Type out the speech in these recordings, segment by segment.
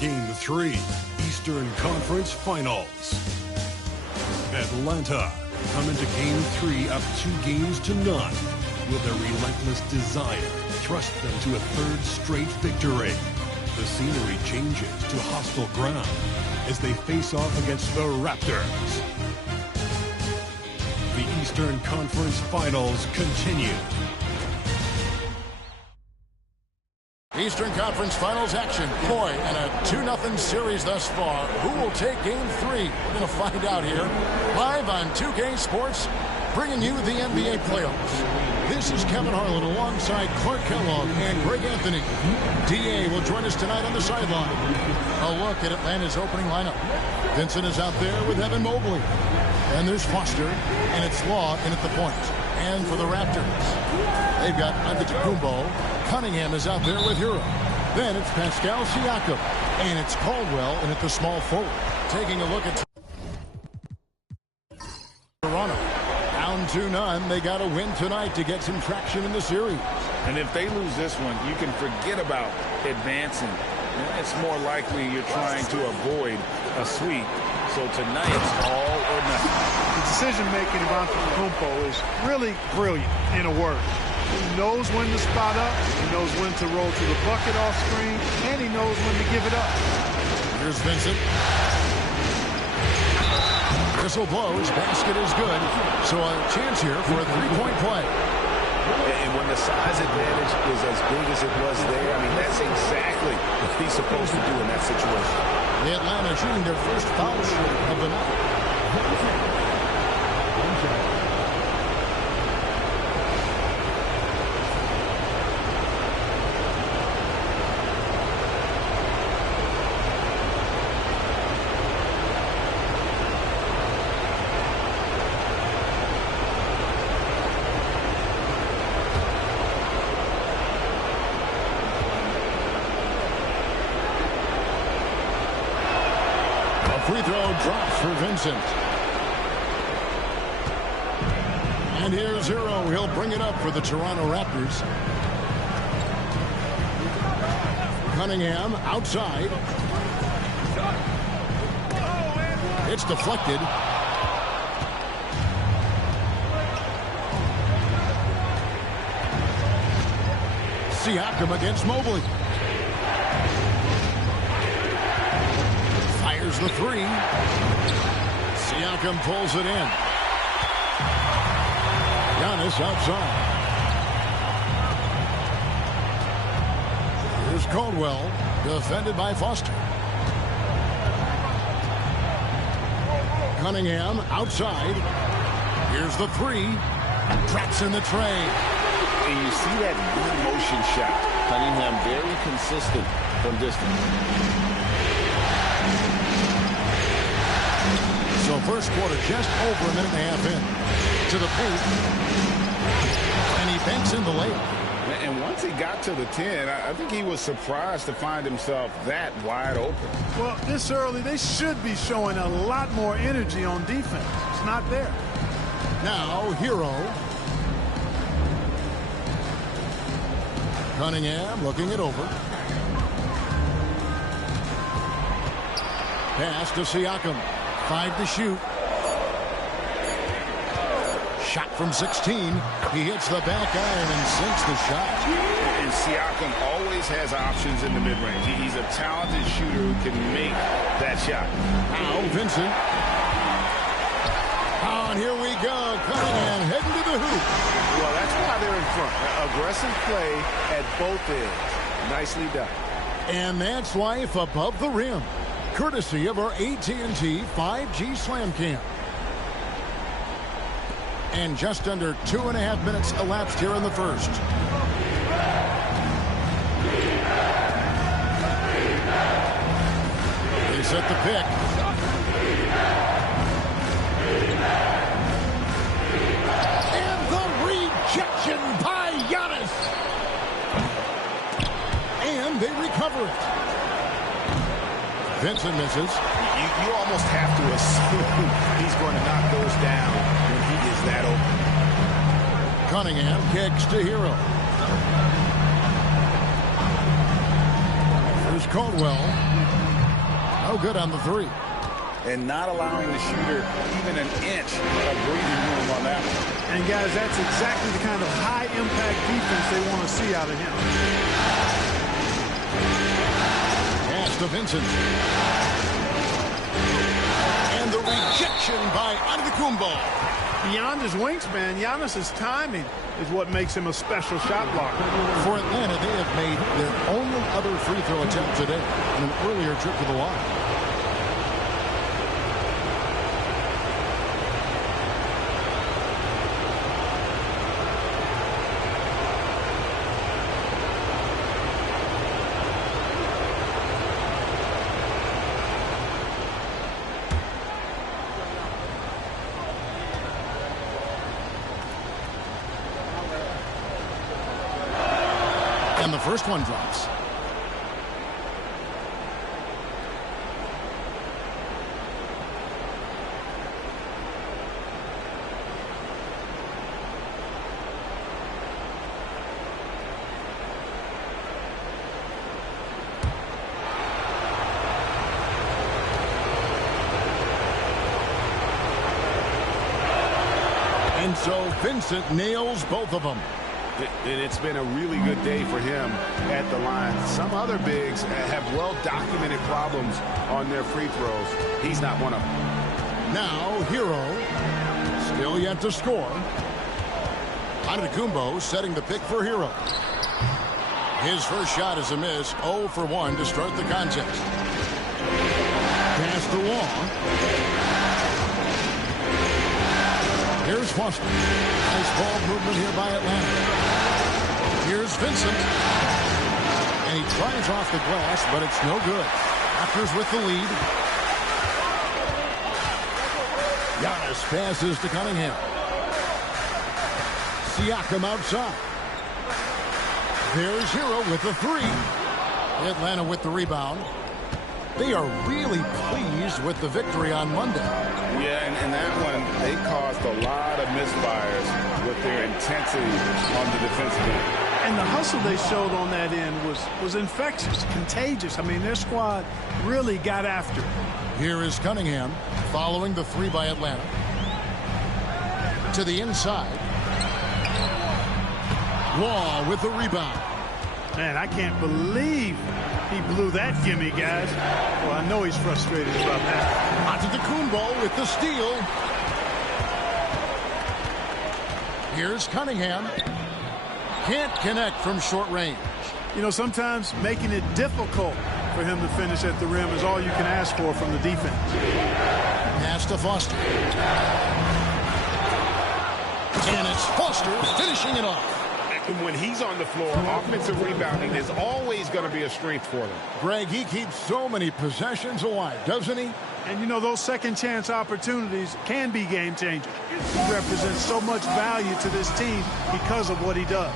Game 3, Eastern Conference Finals. Atlanta come into Game 3 up 2-0. Will their relentless desire thrust them to a third straight victory? The scenery changes to hostile ground as they face off against the Raptors. The Eastern Conference Finals continue. Eastern Conference Finals action. Boy, in a 2-0 series thus far. Who will take Game 3? We're going to find out here. Live on 2K Sports, bringing you the NBA playoffs. This is Kevin Harlan alongside Clark Kellogg and Greg Anthony. D.A. will join us tonight on the sideline. A look at Atlanta's opening lineup. Vincent is out there with Evan Mobley. And there's Foster, and it's Law in at the point. And for the Raptors, they've got Antetokounmpo. Cunningham is out there with Hero. Then it's Pascal Siakam. And it's Caldwell in at the small forward. Taking a look at Toronto. Down 2-0. They got to win tonight to get some traction in the series. And if they lose this one, you can forget about advancing. It's more likely you're trying to avoid a sweep. So tonight it's all or nothing. The decision-making of Antetokounmpo is really brilliant in a word. He knows when to spot up, he knows when to roll to the bucket off screen, and he knows when to give it up. Here's Vincent. Whistle blows, basket is good. So a chance here for a three-point play. And when the size advantage is as big as it was there, I mean, that's exactly what he's supposed to do in that situation. The Atlanta shooting their first foul shot of the night. Free throw drop for Vincent. And here's Hero. He'll bring it up for the Toronto Raptors. Cunningham outside. It's deflected. Siakam against Mobley. Fires the three. Siakam pulls it in. Giannis outside. Here's Caldwell, defended by Foster. Cunningham outside. Here's the three. Traps in the tray. And you see that good motion shot. Cunningham very consistent from distance. So first quarter just over a minute and a half in. To the paint. And he banks in the layup. And once he got to the 10, I think he was surprised to find himself that wide open. Well, this early, they should be showing a lot more energy on defense. It's not there. Now, Hero. Cunningham looking it over. Pass to Siakam. 5 to shoot. Shot from 16. He hits the back iron and sinks the shot. And Siakam always has options in the mid-range. He's a talented shooter who can make that shot. Now Vincent. Oh, and here we go. Cunningham heading to the hoop. Well, that's why they're in front. Aggressive play at both ends. Nicely done. And that's life above the rim. Courtesy of our AT&T 5G Slam Cam. And just under 2.5 minutes elapsed here in the first. They set the pick. And the rejection by Giannis. And they recover it. Vincent misses. You almost have to assume he's going to knock those down when he is that open. Cunningham kicks to Hero. There's Caldwell. No good on the three. And not allowing the shooter even an inch of breathing room on that one. And, guys, that's exactly the kind of high-impact defense they want to see out of him. Pass to Vincent. And the rejection by Antetokounmpo. Beyond his wingspan, Giannis's timing is what makes him a special shot blocker. For Atlanta, they have made their only other free throw attempt today in an earlier trip to the line. And the first one drops. And so Vincent nails both of them. And it's been a really good day for him at the line. Some other bigs have well-documented problems on their free throws. He's not one of them. Now, Hero, still yet to score. Antetokounmpo setting the pick for Hero. His first shot is a miss, 0 for 1 to start the contest. Pass to Wall. Here's Foster. Nice ball movement here by Atlanta. Here's Vincent. And he tries off the glass, but it's no good. Raptors with the lead. Giannis passes to Cunningham. Siakam outside. There's Hero with the three. Atlanta with the rebound. They are really pleased with the victory on Monday. Yeah, and that one, they caused a lot of misfires with their intensity on the defensive end. And the hustle they showed on that end was infectious, contagious. I mean, their squad really got after it. Here is Cunningham following the three by Atlanta. To the inside. Wall with the rebound. Man, I can't believe he blew that gimme, guys. Well, I know he's frustrated about that. Antetokounmpo with the steal. Here's Cunningham. Can't connect from short range. You know, sometimes making it difficult for him to finish at the rim is all you can ask for from the defense. Pass to Foster. And it's Foster finishing it off. And when he's on the floor, offensive rebounding is always going to be a strength for them. Greg, he keeps so many possessions alive, doesn't he? And, you know, those second-chance opportunities can be game-changers. He represents so much value to this team because of what he does.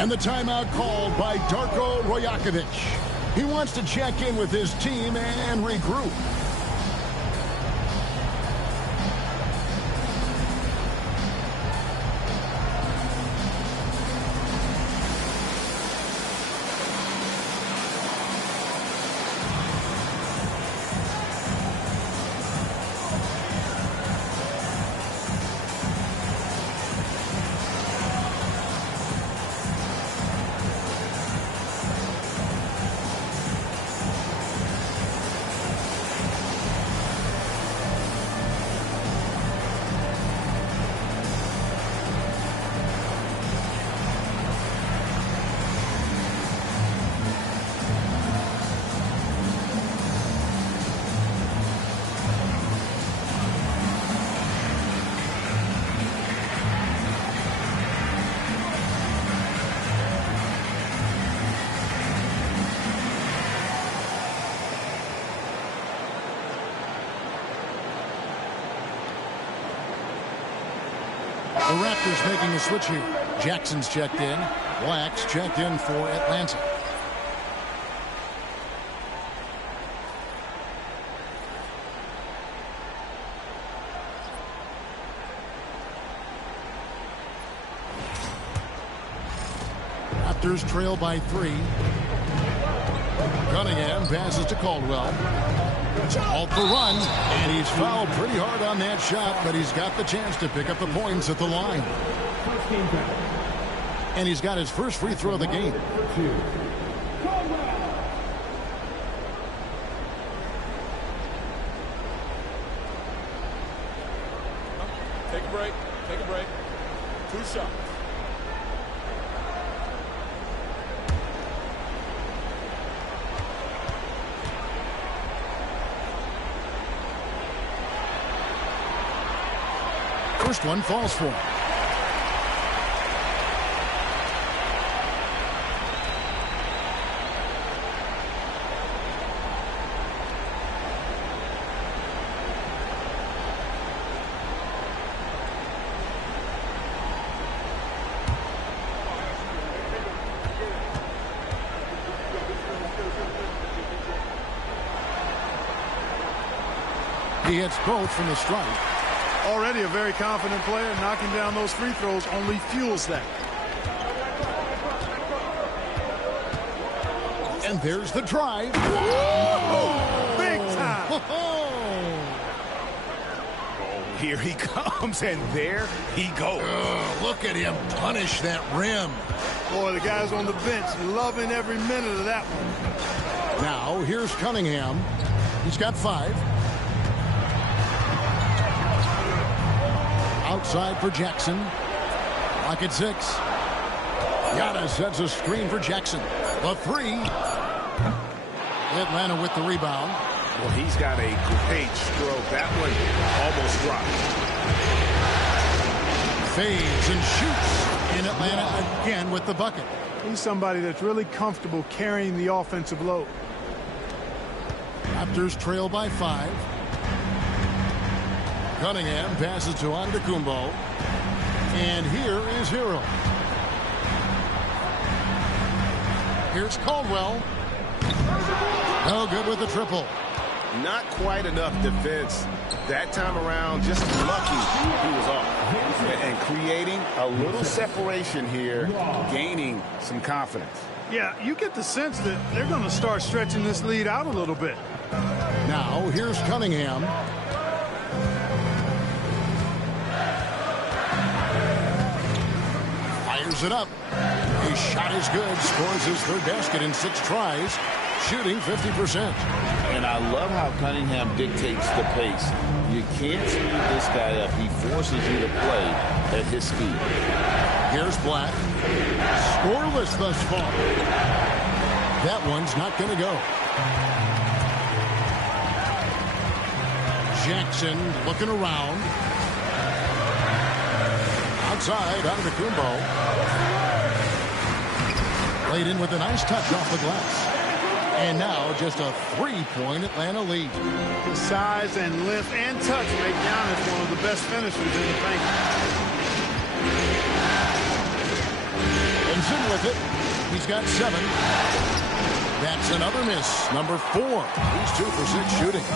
And the timeout called by Darko Rajakovic. He wants to check in with his team and regroup. The Raptors making a switch here. Jackson's checked in. Black's checked in for Atlanta. Raptors trail by 3. Cunningham passes to Caldwell. Called for run, and he's fouled pretty hard on that shot, but he's got the chance to pick up the points at the line. And he's got his first free throw of the game. Take a break. Take a break. 2 shots. First one falls for him. He hits both from the strike. Already a very confident player. Knocking down those free throws only fuels that. And there's the drive. Big time. Here he comes, and there he goes. Look at him punish that rim. Boy, the guys on the bench loving every minute of that one. Now, here's Cunningham. He's got 5. Outside for Jackson. Lock at 6. Giannis sets a screen for Jackson. The 3. Atlanta with the rebound. Well, he's got a great stroke. That one almost dropped. Fades and shoots. In Atlanta again with the bucket. He's somebody that's really comfortable carrying the offensive load. Raptors trail by 5. Cunningham passes to Antetokounmpo. And here is Hero. Here's Caldwell. No good with the triple. Not quite enough defense. That time around, just lucky he was off. And creating a little separation here, gaining some confidence. Yeah, you get the sense that they're going to start stretching this lead out a little bit. Now, here's Cunningham. Fires it up. His shot is good. Scores his 3rd basket in 6 tries. Shooting 50%. And I love how Cunningham dictates the pace. You can't speed this guy up. He forces you to play at his speed. Here's Black. Scoreless thus far. That one's not going to go. Jackson looking around. Outside, Antetokounmpo. Played in with a nice touch off the glass. And now just a 3-point Atlanta lead. His size and length and touch make Giannis one of the best finishers in the paint. Comes in with it. He's got 7. That's another miss. Number 4. He's 2 for 6 shooting.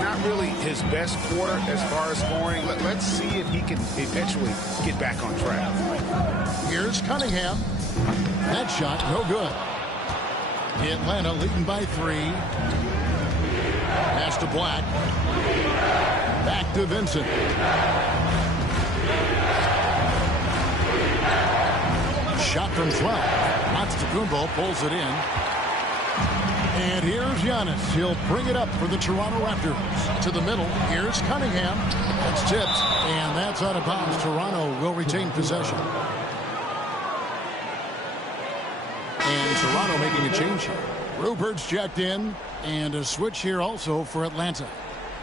Not really his best quarter as far as scoring. Let's see if he can eventually get back on track. Here's Cunningham. That shot no good. Atlanta leading by 3. Pass to Black. Back to Vincent. Shot from 12. Antetokounmpo pulls it in. And here's Giannis. He'll bring it up for the Toronto Raptors. To the middle. Here's Cunningham. That's tipped. And that's out of bounds. Toronto will retain possession. And Toronto making a change here. Rupert's checked in. And a switch here also for Atlanta.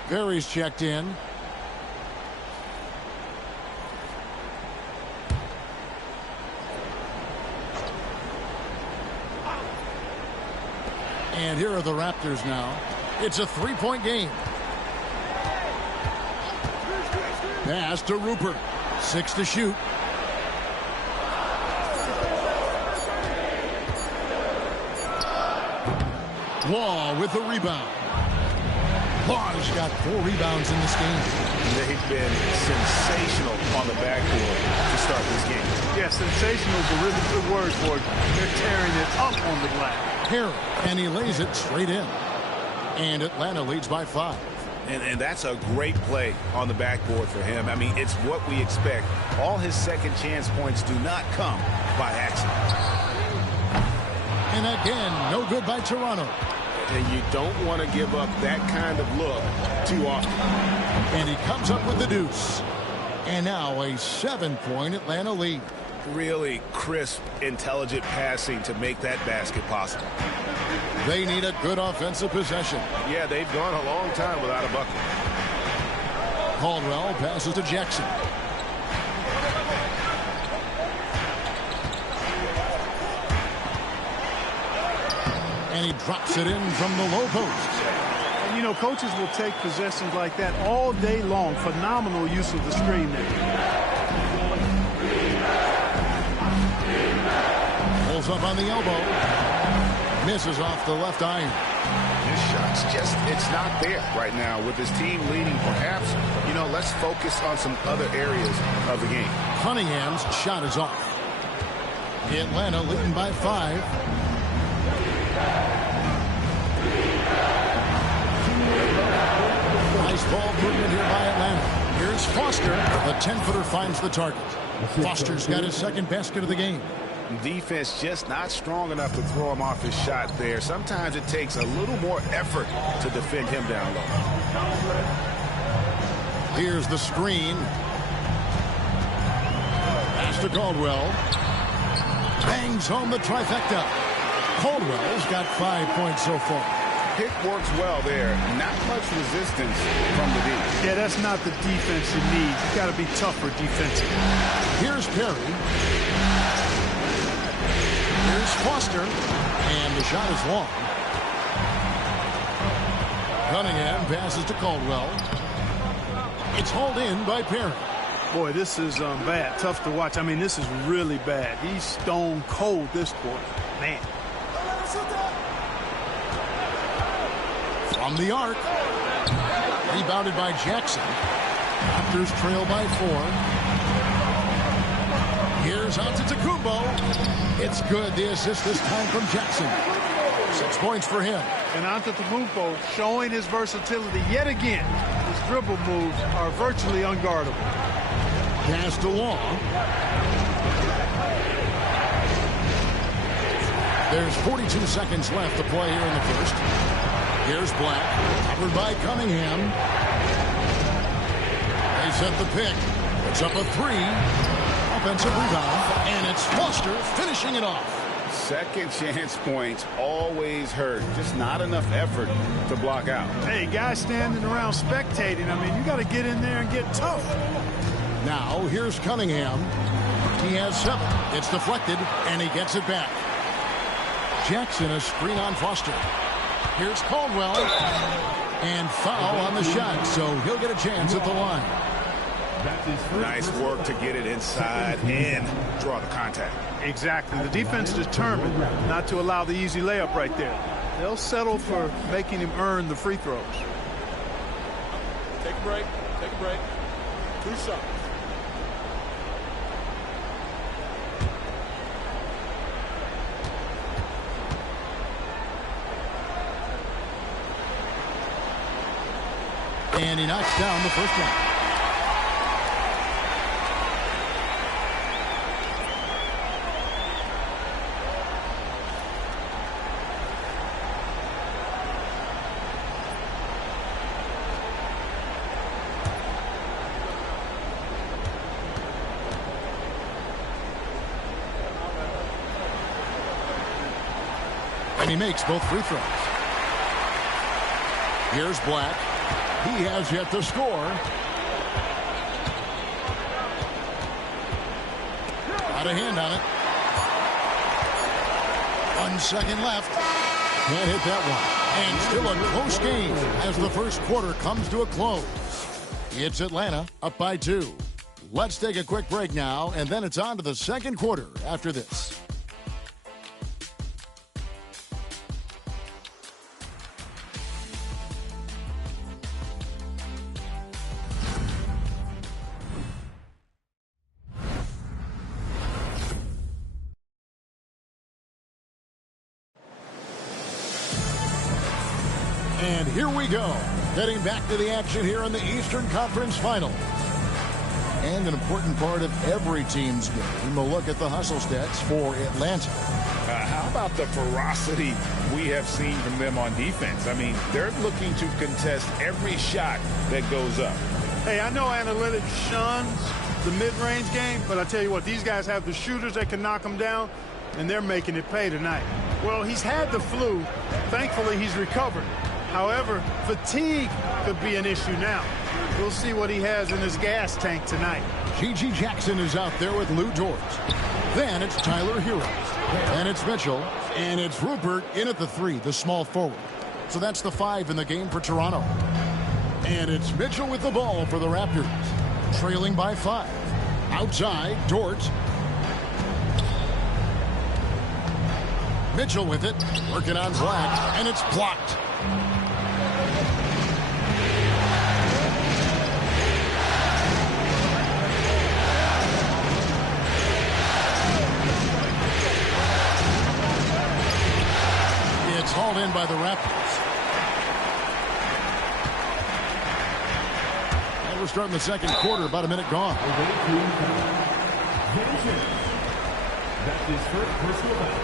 Berry's checked in. And here are the Raptors now. It's a 3-point game. Pass to Rupert. 6 to shoot. Law with the rebound. Law's got 4 rebounds in this game. They've been sensational on the backboard to start this game. Yeah, sensational is a really good word for it. They're tearing it up on the glass. Harry, and he lays it straight in. And Atlanta leads by 5. And that's a great play on the backboard for him. I mean, it's what we expect. All his second chance points do not come by accident. And again, no good by Toronto. And you don't want to give up that kind of look too often. And he comes up with the deuce. And now a 7-point Atlanta lead. Really crisp, intelligent passing to make that basket possible. They need a good offensive possession. Yeah, they've gone a long time without a bucket. Caldwell passes to Jackson. And he drops it in from the low post. And, you know, coaches will take possessions like that all day long. Phenomenal use of the screen there. Pulls up on the elbow. Misses off the left iron. His shot's just, it's not there right now. With his team leading, perhaps, you know, let's focus on some other areas of the game. Cunningham's shot is off. Atlanta leading by 5. Nice ball movement here by Atlanta. Here's Foster. The 10-footer finds the target. Foster's got his second basket of the game. Defense just not strong enough to throw him off his shot there. Sometimes it takes a little more effort to defend him down low. Here's the screen. Pass to Caldwell. Bangs home the trifecta. Caldwell's got 5 points so far. Pick works well there. Not much resistance from the D. Yeah, that's not the defense you need. You got to be tougher defensively. Here's Perry. Here's Foster. And the shot is long. Cunningham passes to Caldwell. It's hauled in by Perry. Boy, this is bad. Tough to watch. I mean, this is really bad. He's stone cold this quarter. Man. From the arc. Rebounded by Jackson. Raptors trail by 4. Here's Antetokounmpo. It's good. The assist this time from Jackson. 6 points for him. And Antetokounmpo showing his versatility yet again. His dribble moves are virtually unguardable. Pass to Long. There's 42 seconds left to play here in the first. Here's Black, covered by Cunningham. They set the pick. It's up a 3. Offensive rebound, and it's Foster finishing it off. Second chance points always hurt. Just not enough effort to block out. Hey, guys standing around spectating. I mean, you got to get in there and get tough. Now, here's Cunningham. He has 7. It's deflected, and he gets it back. Jackson, a screen on Foster. Here's Caldwell. And foul on the shot, so he'll get a chance at the line. Nice work to get it inside and draw the contact. Exactly. The defense determined not to allow the easy layup right there. They'll settle for making him earn the free throws. Take a break. Take a break. 2 shots. And he knocks down the first one. And he makes both free throws. Here's Black. He has yet to score. Got a hand on it. 1 second left. Can't hit that one. And still a close game as the first quarter comes to a close. It's Atlanta up by 2. Let's take a quick break now, and then it's on to the second quarter after this. And here we go. Getting back to the action here in the Eastern Conference Final. And an important part of every team's game, we'll look at the hustle stats for Atlanta. How about the ferocity we have seen from them on defense? I mean, they're looking to contest every shot that goes up. Hey, I know analytics shuns the mid-range game, but I tell you what, these guys have the shooters that can knock them down, and they're making it pay tonight. Well, he's had the flu. Thankfully, he's recovered. However, fatigue could be an issue now. We'll see what he has in his gas tank tonight. G.G. Jackson is out there with Lou Dort. Then it's Tyler Hero. And it's Mitchell. And it's Rupert in at the 3, the small forward. So that's the 5 in the game for Toronto. And it's Mitchell with the ball for the Raptors. Trailing by 5. Outside, Dort. Mitchell with it. Working on Black. And it's blocked. It's hauled in by the Raptors. And we're starting the second quarter, about a minute gone. That's his first personal foul.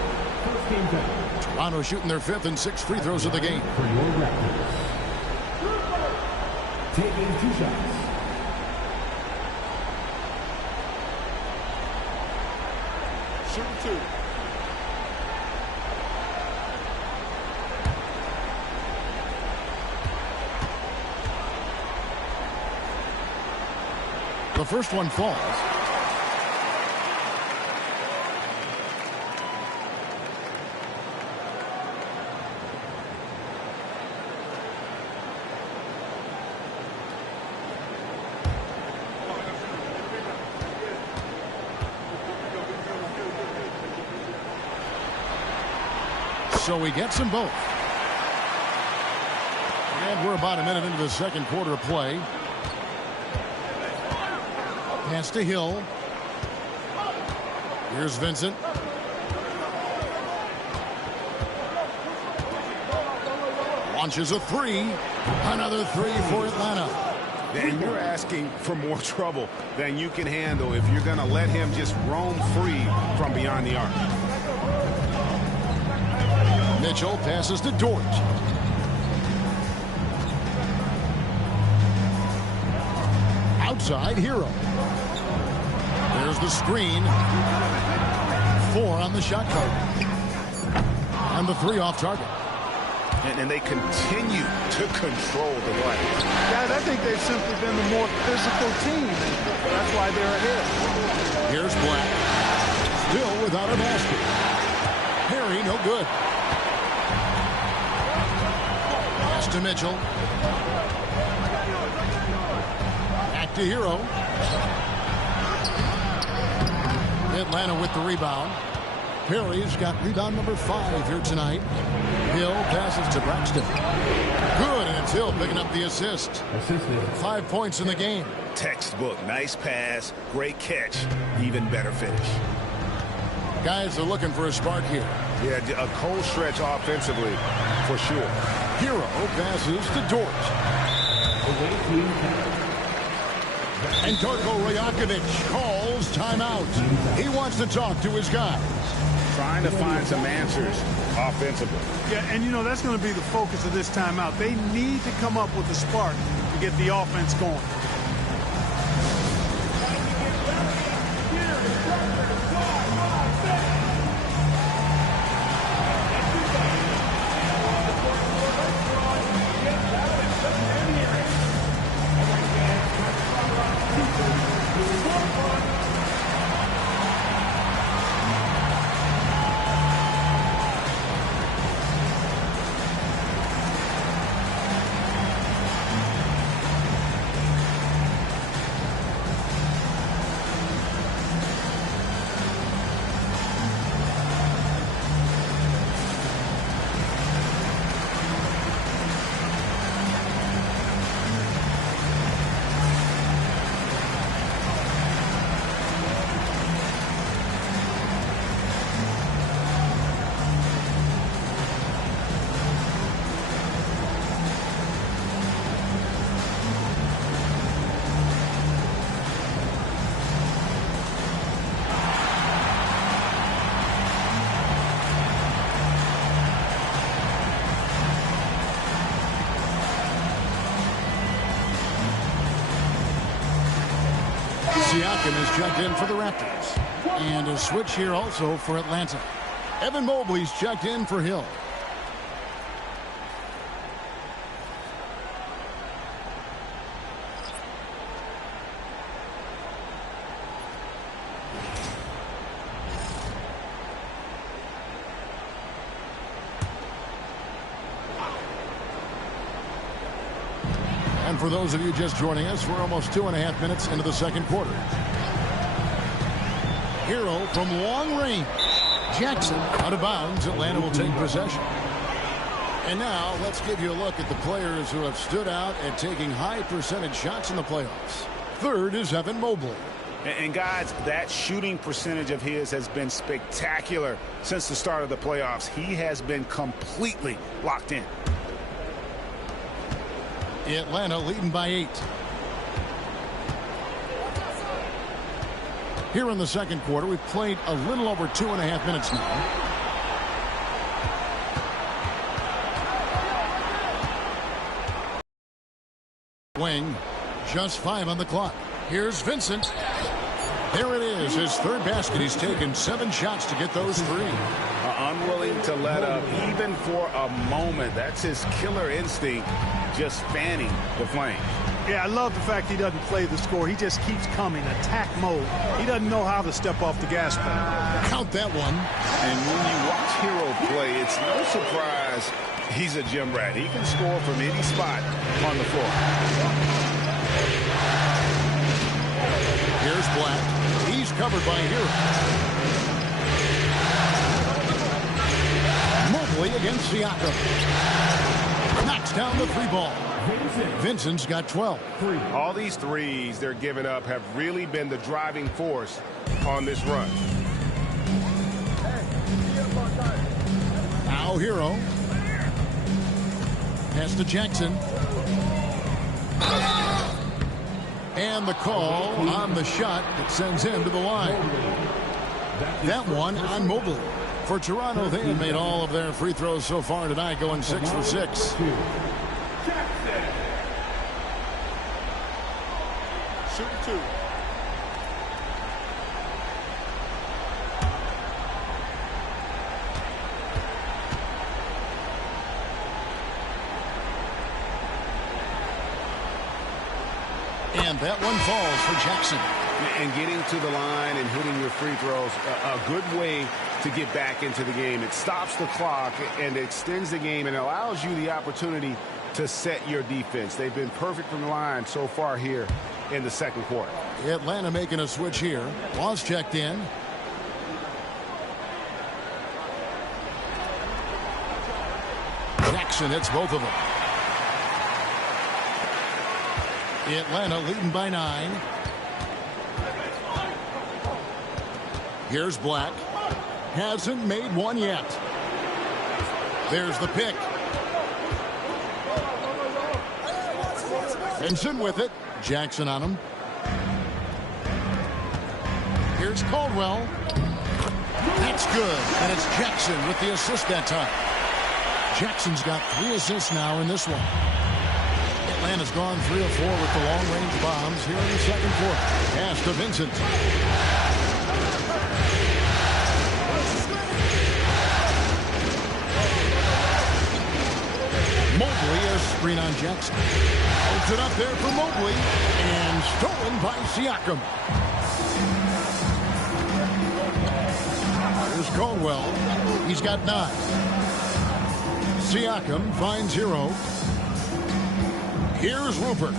First game foul. Toronto shooting their 5th and 6th free throws of the game. For your Raptors. Taking 2 shots. Shooting 2. The first one falls. So he gets them both. And we're about a minute into the second quarter of play. Pass to Hill. Here's Vincent. Launches a 3. Another 3 for Atlanta. And you're asking for more trouble than you can handle if you're going to let him just roam free from beyond the arc. Mitchell passes to Dort. Outside, Hero. There's the screen. 4 on the shot clock. And the 3 off target. And they continue to control the play. Guys, I think they've simply been the more physical team. That's why they're ahead. Here's Black. Still without a basket. Harry, no good. Pass to Mitchell. Back to Hero. Atlanta with the rebound. Perry's got rebound number 5 here tonight. Hill passes to Braxton. Good, and it's Hill picking up the assist. 5 points in the game. Textbook, nice pass, great catch, even better finish. Guys are looking for a spark here. Yeah, a cold stretch offensively, for sure. Hero passes to Dort. And Darko Rajakovic calls timeout. He wants to talk to his guys. Trying to find some answers offensively. Yeah, and you know, that's going to be the focus of this timeout. They need to come up with a spark to get the offense going. Siakam is checked in for the Raptors. And a switch here also for Atlanta. Evan Mobley's checked in for Hill. And for those of you just joining us, we're almost 2.5 minutes into the second quarter. Hero from long range. Jackson out of bounds. Atlanta will take possession. And now let's give you a look at the players who have stood out at taking high percentage shots in the playoffs. Third is Evan Mobley. And guys, that shooting percentage of his has been spectacular since the start of the playoffs. He has been completely locked in. Atlanta leading by 8. Here in the second quarter, we've played a little over 2.5 minutes now. Wing, just 5 on the clock. Here's Vincent. There it is, his third basket. He's taken 7 shots to get those 3. Unwilling to let up even for a moment. That's his killer instinct, just fanning the flame. Yeah, I love the fact he doesn't play the score. He just keeps coming, attack mode. He doesn't know how to step off the gas pedal. Count that one. And when you watch Hero play, it's no surprise he's a gym rat. He can score from any spot on the floor. Here's Black. He's covered by Hero. Mobley against Siakam. Knocks down the 3-ball. Vincent's got 12. All these threes they're giving up have really been the driving force on this run. Now Hero. Pass to Jackson. And the call on the shot that sends him to the line. That one on Mobley. For Toronto, they have made all of their free throws so far tonight, going 6 for 6. Shooting 2. And that one falls for Jackson. And getting to the line and hitting your free throws, a good way to get back into the game. It stops the clock and extends the game and allows you the opportunity to set your defense. They've been perfect from the line so far here in the second quarter. Atlanta making a switch here. Wall's checked in. Jackson hits both of them. Atlanta leading by 9. Here's Black. Hasn't made one yet. There's the pick. Vincent with it. Jackson on him. Here's Caldwell. That's good. And it's Jackson with the assist that time. Jackson's got 3 assists now in this one. Atlanta's gone 3 of 4 with the long-range bombs here in the second quarter. Pass to Vincent. Mobley, a screen on Jackson. Holds it up there for Mobley. And stolen by Siakam. Here's Caldwell. He's got 9. Siakam finds Hero. Here's Rupert.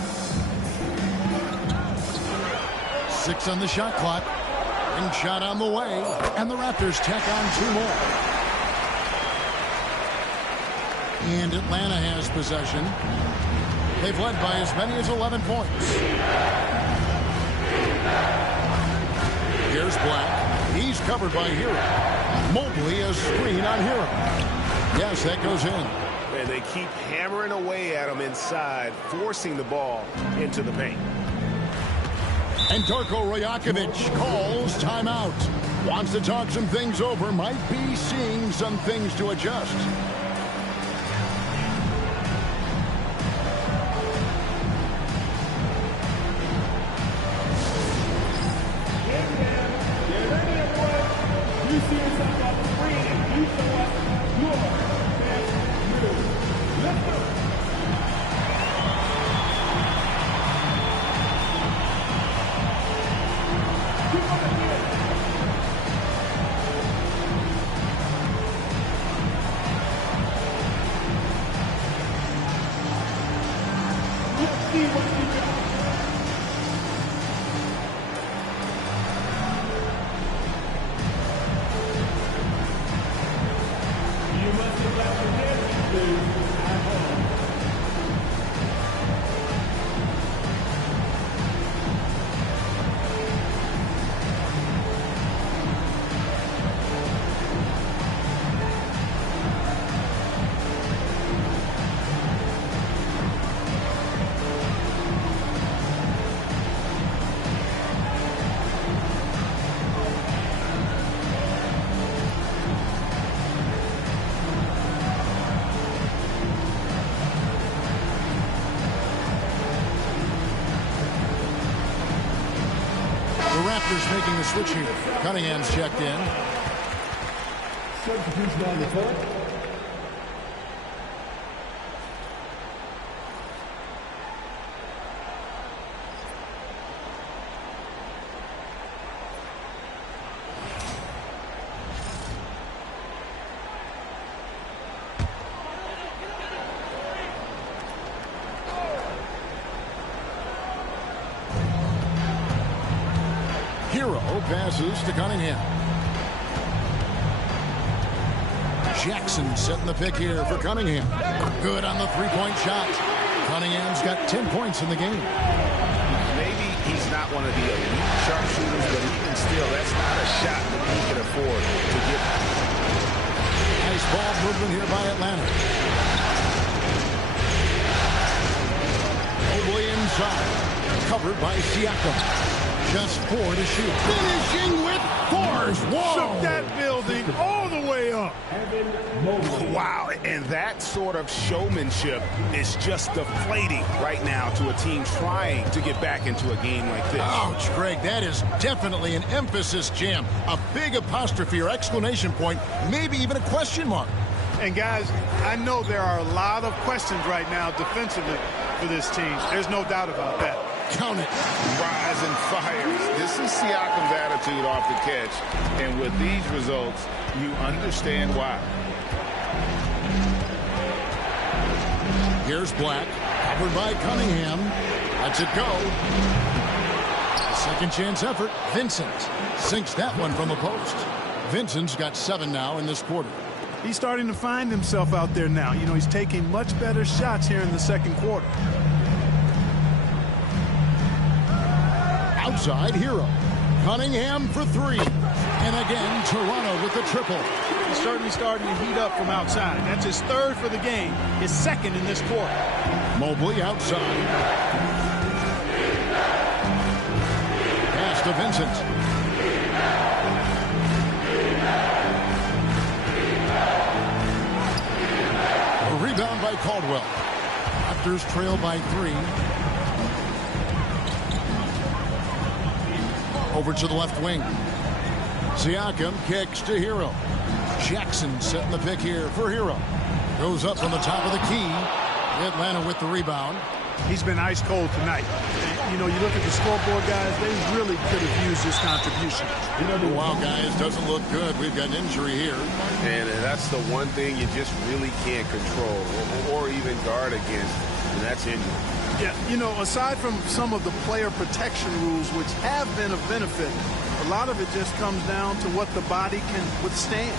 6 on the shot clock. And shot on the way. And the Raptors tack on 2 more. And Atlanta has possession. They've led by as many as 11 points. Here's Black. He's covered by Hero. Mobley a screen on Hero. Yes, that goes in. And they keep hammering away at him inside, forcing the ball into the paint. And Darko Rajakovic calls timeout. Wants to talk some things over. Might be seeing some things to adjust. you see yourself on the screen and you show us your best move. Let's go. Let's see what you got. You must have got your dancing shoes at home. The Raptors making the switch here. Cunningham's checked in. Substitution on the court. Hero passes to Cunningham. Jackson setting the pick here for Cunningham. Good on the three-point shot. Cunningham's got 10 points in the game. Maybe he's not one of the elite sharpshooters, but even still, that's not a shot that he can afford to give. Nice ball movement here by Atlanta. Mobley inside. Covered by Siakam. Just 4 to shoot. Finishing with force. Whoa! Shook that building all the way up. Wow, and that sort of showmanship is just deflating right now to a team trying to get back into a game like this. Ouch, Greg, that is definitely an emphasis jam. A big apostrophe or exclamation point, maybe even a question mark. And guys, I know there are a lot of questions right now defensively for this team. There's no doubt about that. Count it. Rise and fires. This is Siakam's attitude off the catch. And with these results, you understand why. Here's Black. Covered by Cunningham. Lets it go. A second chance effort. Vincent sinks that one from the post. Vincent's got 7 now in this quarter. He's starting to find himself out there now. You know, he's taking much better shots here in the second quarter. Outside Hero. Cunningham for 3. And again, Toronto with the triple. He's certainly starting to heat up from outside. That's his 3rd for the game, his 2nd in this quarter. Mobley outside. Pass to Vincent. A rebound by Caldwell. Raptors trail by 3. Over to the left wing. Siakam kicks to Hero. Jackson setting the pick here for Hero. Goes up on the top of the key. Atlanta with the rebound. He's been ice cold tonight. You know, you look at the scoreboard, guys, they really could have used this contribution. Wow, guys, doesn't look good. We've got an injury here. And that's the one thing you just really can't control or even guard against, and that's injury. Yeah, you know, aside from some of the player protection rules, which have been of benefit, a lot of it just comes down to what the body can withstand.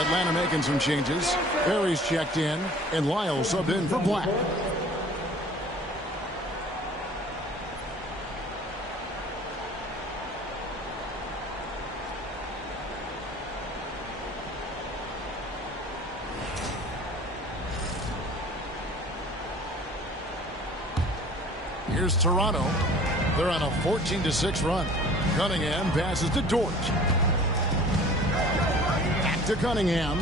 Atlanta making some changes. Barry's checked in, and Lyle subbed in for Black. Here's Toronto. They're on a 14-6 run. Cunningham passes to Dort. Back to Cunningham.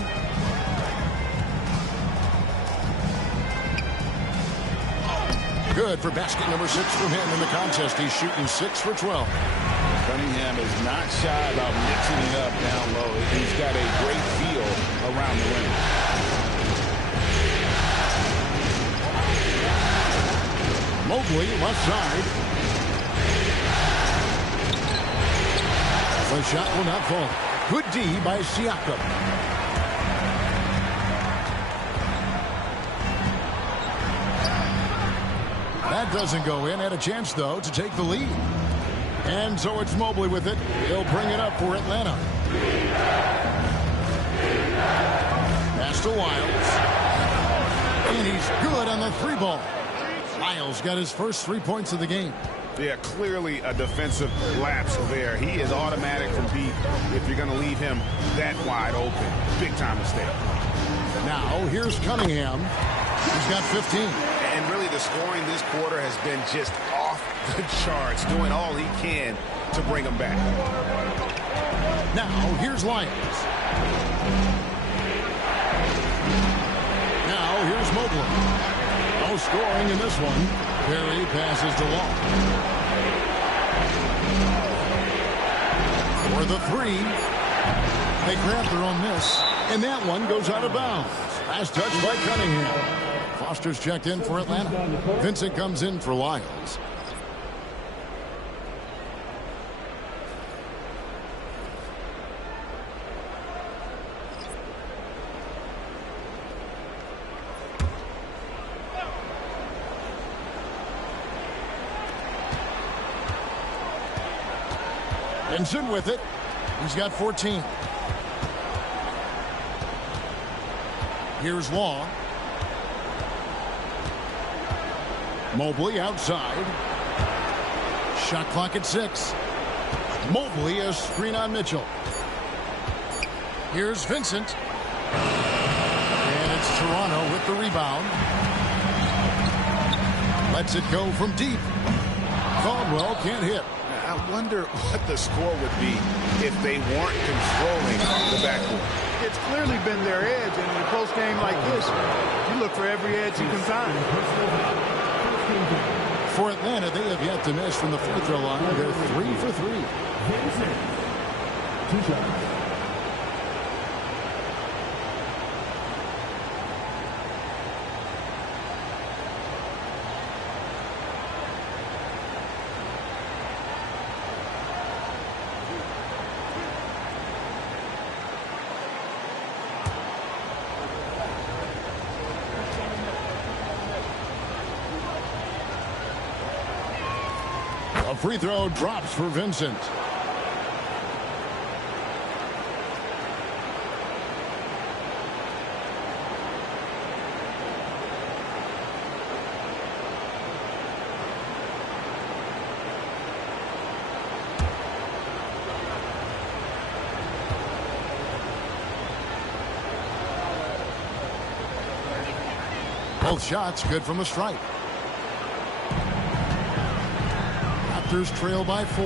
Good for basket number 6 from him in the contest. He's shooting 6 for 12. Cunningham is not shy about mixing it up down low. He's got a great feel around the rim. Mobley, left side. The shot will not fall. Good D by Siakam. That doesn't go in. Had a chance, though, to take the lead. And so it's Mobley with it. He'll bring it up for Atlanta. Pass to Lyles. And he's good on the 3-ball. Lyles got his first 3 points of the game. Yeah, clearly a defensive lapse there. He is automatic from deep if you're going to leave him that wide open. Big time mistake. Now, here's Cunningham. He's got 15. And really the scoring this quarter has been just off the charts, doing all he can to bring him back. Now, here's Lyles. Now, here's Mobley. No scoring in this one. Perry passes to Long. For the 3. They grab their own miss. And that one goes out of bounds. Last touch by Cunningham. Foster's checked in for Atlanta. Vincent comes in for Lyles. Vincent with it. He's got 14. Here's Law. Mobley outside. Shot clock at 6. Mobley, a screen on Mitchell. Here's Vincent. And it's Toronto with the rebound. Lets it go from deep. Caldwell can't hit. I wonder what the score would be if they weren't controlling the backcourt. It's clearly been their edge, and in a close game like this, you look for every edge you can find. For Atlanta, they have yet to miss from the free throw line. They're 3 for 3. Two shots. A free throw drops for Vincent. Both shots good from the stripe. Raptors trail by 4.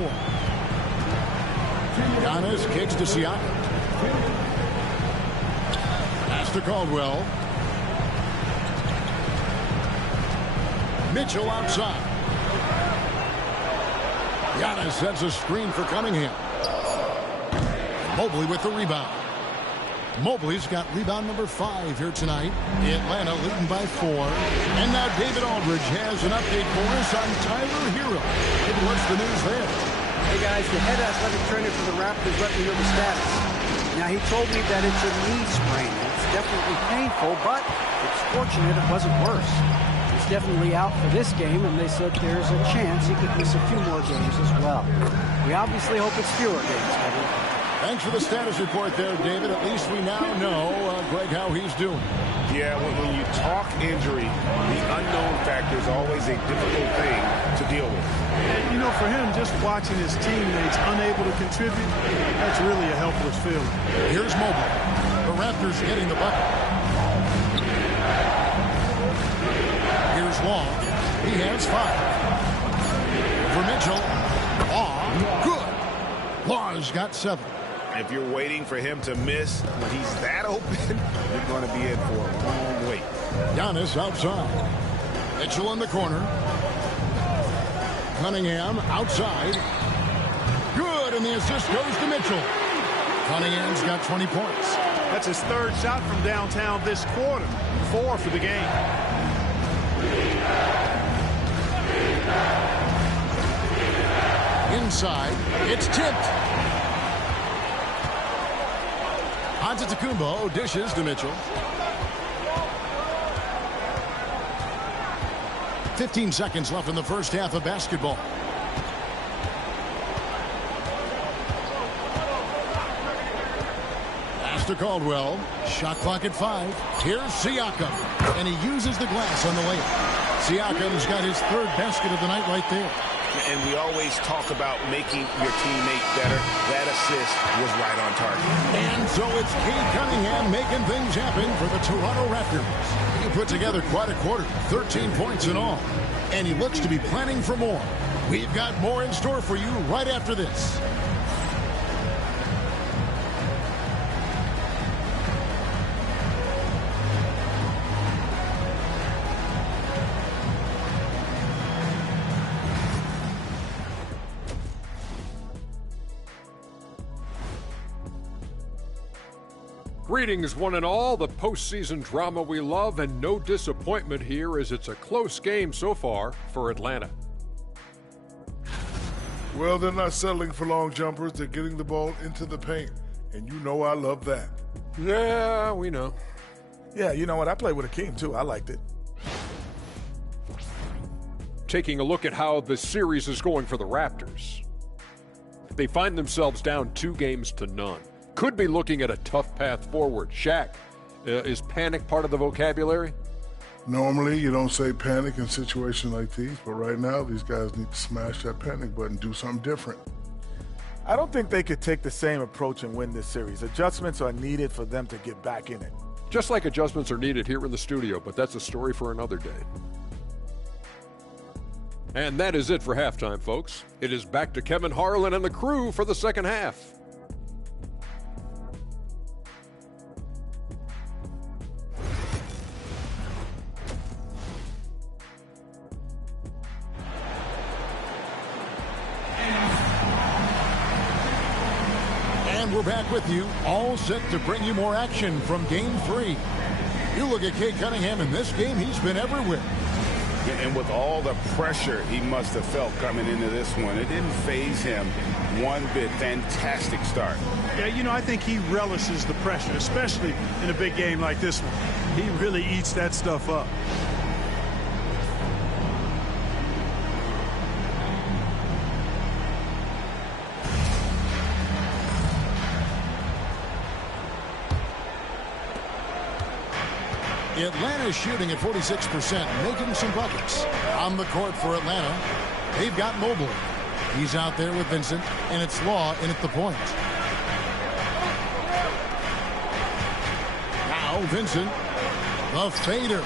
Giannis kicks to Siakam. Pass to Caldwell. Mitchell outside. Giannis sets a screen for Cunningham. Mobley with the rebound. Mobley's got rebound number 5 here tonight. Atlanta leading by 4. And now David Aldridge has an update for us on Tyler Hero. And what's the news there? Hey guys, the head athletic trainer for the Raptors let me know the status. Now he told me that it's a knee sprain. It's definitely painful, but it's fortunate it wasn't worse. He's definitely out for this game, and they said there's a chance he could miss a few more games as well. We obviously hope it's fewer games, Kevin. Thanks for the status report there, David. At least we now know, Greg, how he's doing. Yeah, when you talk injury, the unknown factor is always a difficult thing to deal with. And, you know, for him, just watching his teammates unable to contribute, that's really a helpless feeling. Here's Mobley. The Raptors getting the bucket. Here's Long. He has 5. For Mitchell. Law. Good. Law's got 7. If you're waiting for him to miss when he's that open, you're going to be in for a long wait. Giannis outside. Mitchell in the corner. Cunningham outside. Good, and the assist goes to Mitchell. Cunningham's got 20 points. That's his 3rd shot from downtown this quarter. 4 for the game. Inside, it's tipped. Antetokounmpo dishes to Mitchell. 15 seconds left in the first half of basketball. Pass to Caldwell. Shot clock at 5. Here's Siakam. And he uses the glass on the layup. Siakam's got his 3rd basket of the night right there. And we always talk about making your teammate better. That assist was right on target. And so it's Cade Cunningham making things happen for the Toronto Raptors. He put together quite a quarter, 13 points in all. And he looks to be planning for more. We've got more in store for you right after this. Greetings, one and all. The postseason drama we love, and no disappointment here as it's a close game so far for Atlanta. Well, they're not settling for long jumpers. They're getting the ball into the paint, and you know I love that. Yeah, we know. Yeah, you know what? I played with Akeem, too. I liked it. Taking a look at how the series is going for the Raptors. They find themselves down 2-0. Could be looking at a tough path forward. Shaq, is panic part of the vocabulary? Normally, you don't say panic in situations like these, but right now, these guys need to smash that panic button, do something different. I don't think they could take the same approach and win this series. Adjustments are needed for them to get back in it. Just like adjustments are needed here in the studio, but that's a story for another day. And that is it for halftime, folks. It is back to Kevin Harlan and the crew for the second half. We're back with you, all set to bring you more action from Game 3. You look at Cade Cunningham in this game, he's been everywhere. And with all the pressure he must have felt coming into this one, it didn't faze him one bit. Fantastic start. Yeah, you know, I think he relishes the pressure, especially in a big game like this one. He really eats that stuff up. Atlanta's shooting at 46%, making some buckets. On the court for Atlanta, they've got Mobley. He's out there with Vincent, and it's Law in at the point. Now Vincent, the fader.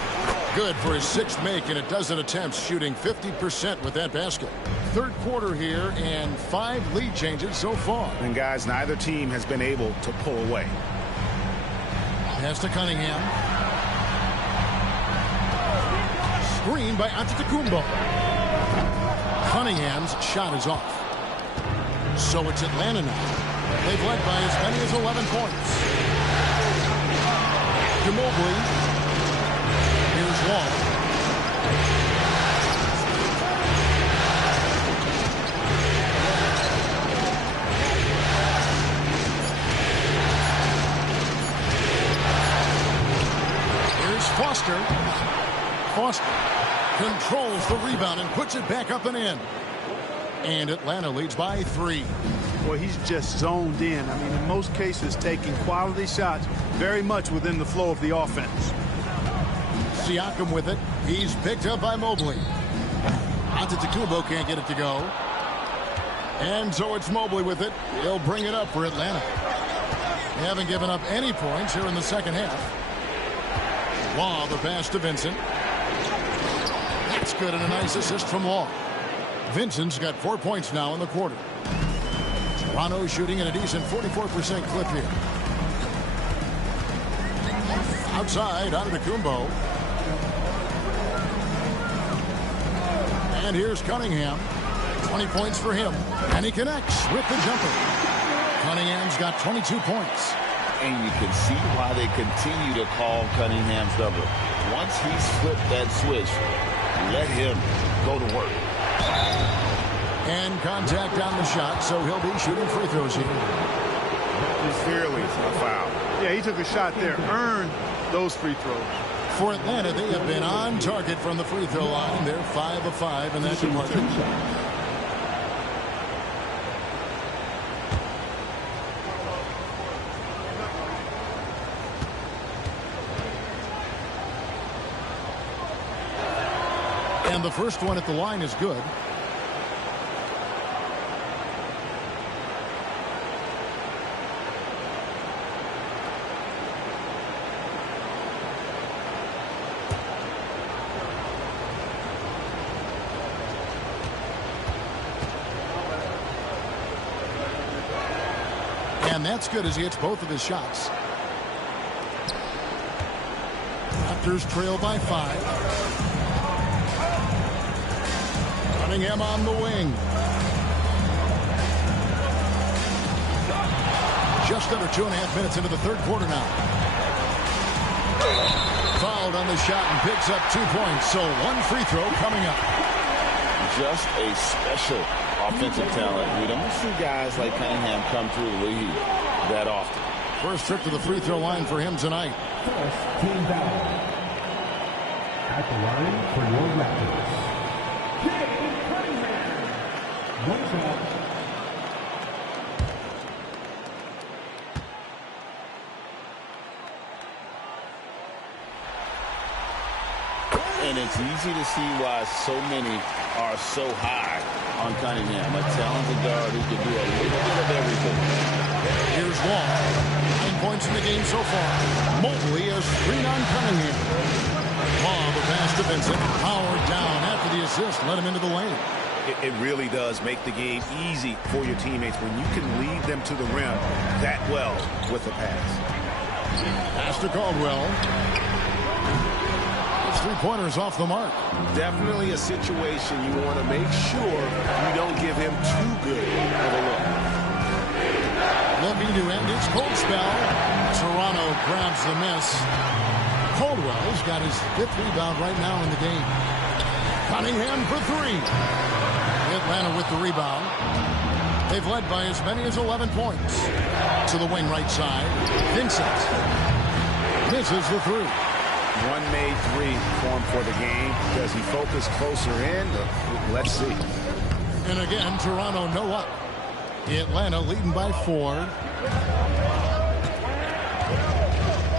Good for his 6th make, and a dozen attempts, shooting 50% with that basket. 3rd quarter here, and 5 lead changes so far. And guys, neither team has been able to pull away. Pass to Cunningham. Screen by Antetokounmpo. Cunningham's shot is off. So it's Atlanta now. They've led by as many as 11 points. To Mobley. Here's Long. Here's Foster. Foster controls the rebound and puts it back up and in. And Atlanta leads by 3. Well, he's just zoned in. I mean, in most cases, taking quality shots very much within the flow of the offense. Siakam with it. He's picked up by Mobley. Antetokounmpo can't get it to go. And so it's Mobley with it. He'll bring it up for Atlanta. They haven't given up any points here in the second half. Law, the pass to Vincent. That's good, and a nice assist from Law. Vincent's got 4 points now in the quarter. Toronto shooting at a decent 44% clip here. Outside, Antetokounmpo. And here's Cunningham. 20 points for him. And he connects with the jumper. Cunningham's got 22 points. And you can see why they continue to call Cunningham's number. Once he's flipped that switch, let him go to work. And contact on the shot, so he'll be shooting free throws here. Clearly a foul. Yeah, he took a shot there, earned those free throws. For Atlanta, they have been on target from the free throw line. They're 5 of 5 in that department. And the first one at the line is good. And that's good as he hits both of his shots. Raptors trail by 5. Cunningham on the wing. Just under 2.5 minutes into the third quarter now. Fouled on the shot and picks up 2 points. So one free throw coming up. Just a special offensive talent. We don't see guys like Cunningham come through the league that often. First trip to the free throw line for him tonight. First team foul. At the line for your Raptors. One shot. And it's easy to see why so many are so high on Cunningham. A talented guard who can do a little bit of everything. Here's Wall. 9 points in the game so far. Mobley has screen on Cunningham. Law, the pass to Vincent. Howard down after the assist. Let him into the lane. It really does make the game easy for your teammates when you can lead them to the rim that well with the pass. Pass to Caldwell. His three-pointers off the mark. Definitely a situation you want to make sure you don't give him too good of a look. Looking to end his cold spell. Toronto grabs the miss. Caldwell's got his 5th rebound right now in the game. Cunningham for 3. Atlanta with the rebound. They've led by as many as 11 points. To the wing right side. Vincent misses the 3. One made 3 for him for the game. Does he focus closer in? Let's see. And again, Toronto no up. Atlanta leading by 4.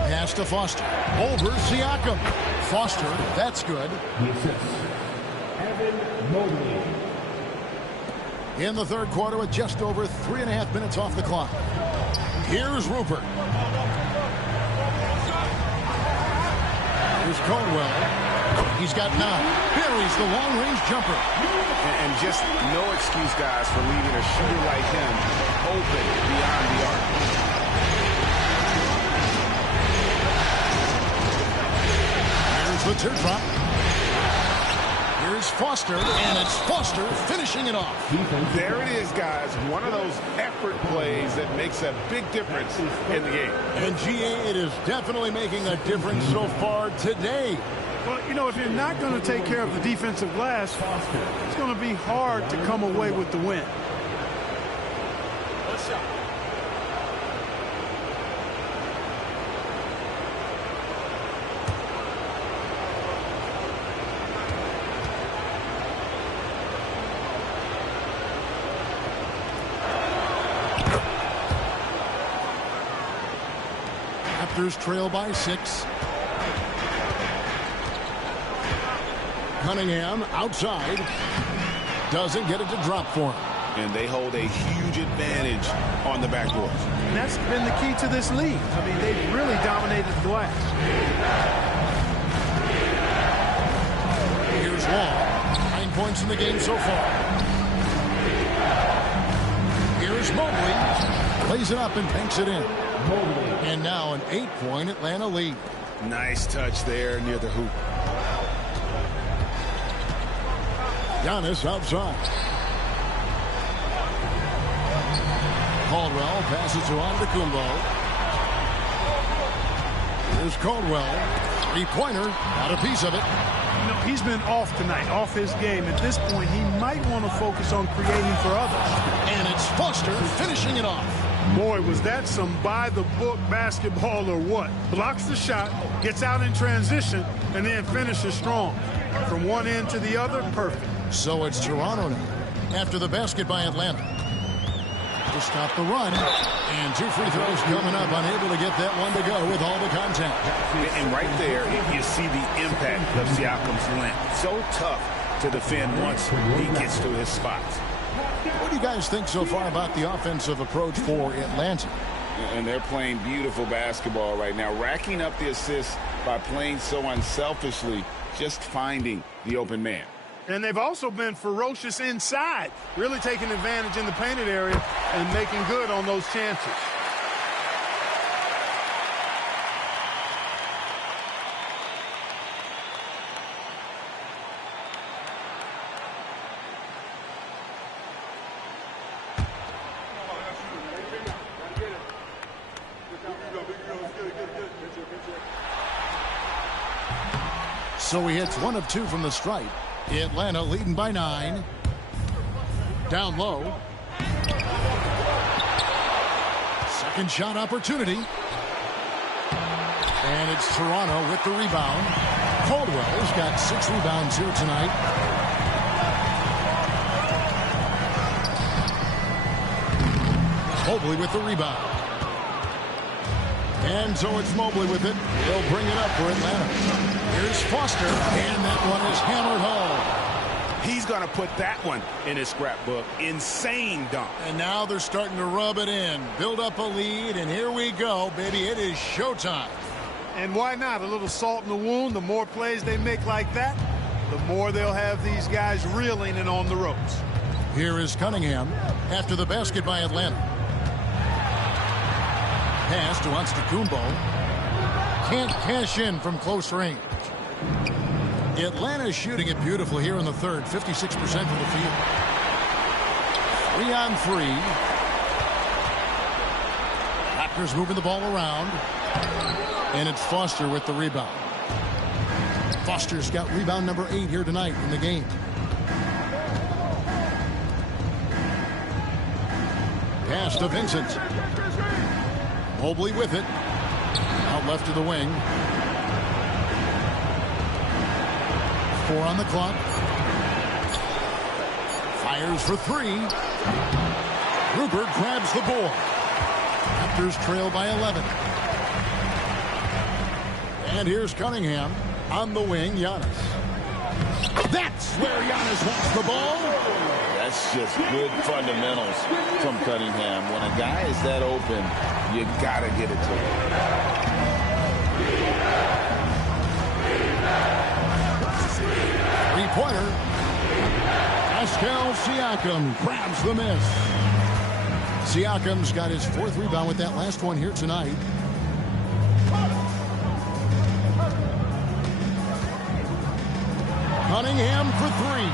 Pass to Foster. Over Siakam. Foster, that's good. The assist. Evan Mobley. In the third quarter with just over 3.5 minutes off the clock. Here's Rupert. Here's Caldwell. He's got 9. Buries the long-range jumper. And just no excuse, guys, for leaving a shooter like him open beyond the arc. Here's the teardrop. Here's Foster, and it's Foster finishing it off. There it is, guys. One of those effort plays that makes a big difference in the game. And GA, it is definitely making a difference so far today. Well, you know, if you're not going to take care of the defensive glass, it's going to be hard to come away with the win. Raptors trail by 6. Cunningham outside. Doesn't get it to drop for him. And they hold a huge advantage on the backboard. And that's been the key to this league. I mean, they've really dominated the glass. Here's Long. 9 points in the game so far. Here's Mobley. Plays it up and banks it in. And now an 8-point Atlanta lead. Nice touch there near the hoop. Giannis outside. Caldwell passes to Antetokounmpo. Here's Caldwell. 3-pointer. Got a piece of it. You know, he's been off tonight, off his game. At this point, he might want to focus on creating for others. And it's Foster finishing it off. Boy, was that some by-the-book basketball or what? Blocks the shot, gets out in transition, and then finishes strong. From one end to the other, perfect. So it's Toronto now, after the basket by Atlanta. To stop the run, and 2 free throws coming up, unable to get that one to go with all the contact. And right there, you see the impact of Siakam's length. So tough to defend once he gets to his spots. What do you guys think so far about the offensive approach for Atlanta? And they're playing beautiful basketball right now, racking up the assists by playing so unselfishly, just finding the open man. And they've also been ferocious inside, really taking advantage in the painted area and making good on those chances. So he hits 1 of 2 from the stripe. Atlanta leading by 9. Down low. Second shot opportunity. And it's Toronto with the rebound. Caldwell's got 6 rebounds here tonight. Mobley with the rebound. And so it's Mobley with it. He'll bring it up for Atlanta. Here's Foster, and that one is hammered home. He's going to put that one in his scrapbook. Insane dunk. And now they're starting to rub it in, build up a lead, and here we go, baby. It is showtime. And why not? A little salt in the wound. The more plays they make like that, the more they'll have these guys reeling and on the ropes. Here is Cunningham after the basket by Atlanta. Pass to Antetokounmpo. Can't cash in from close range. Atlanta is shooting it beautifully here in the third, 56% from the field. 3 on 3. Raptors moving the ball around. And it's Foster with the rebound. Foster's got rebound number 8 here tonight in the game. Pass to Vincent. Mobley with it. Out left to the wing. 4 on the clock. Fires for 3. Rupert grabs the board. Raptors trail by 11. And here's Cunningham on the wing. Giannis. That's where Giannis wants the ball. That's just good fundamentals from Cunningham. When a guy is that open, you got to get it to him. Three-pointer. Pascal Siakam grabs the miss. Siakam's got his 4th rebound with that last one here tonight. Cunningham for 3.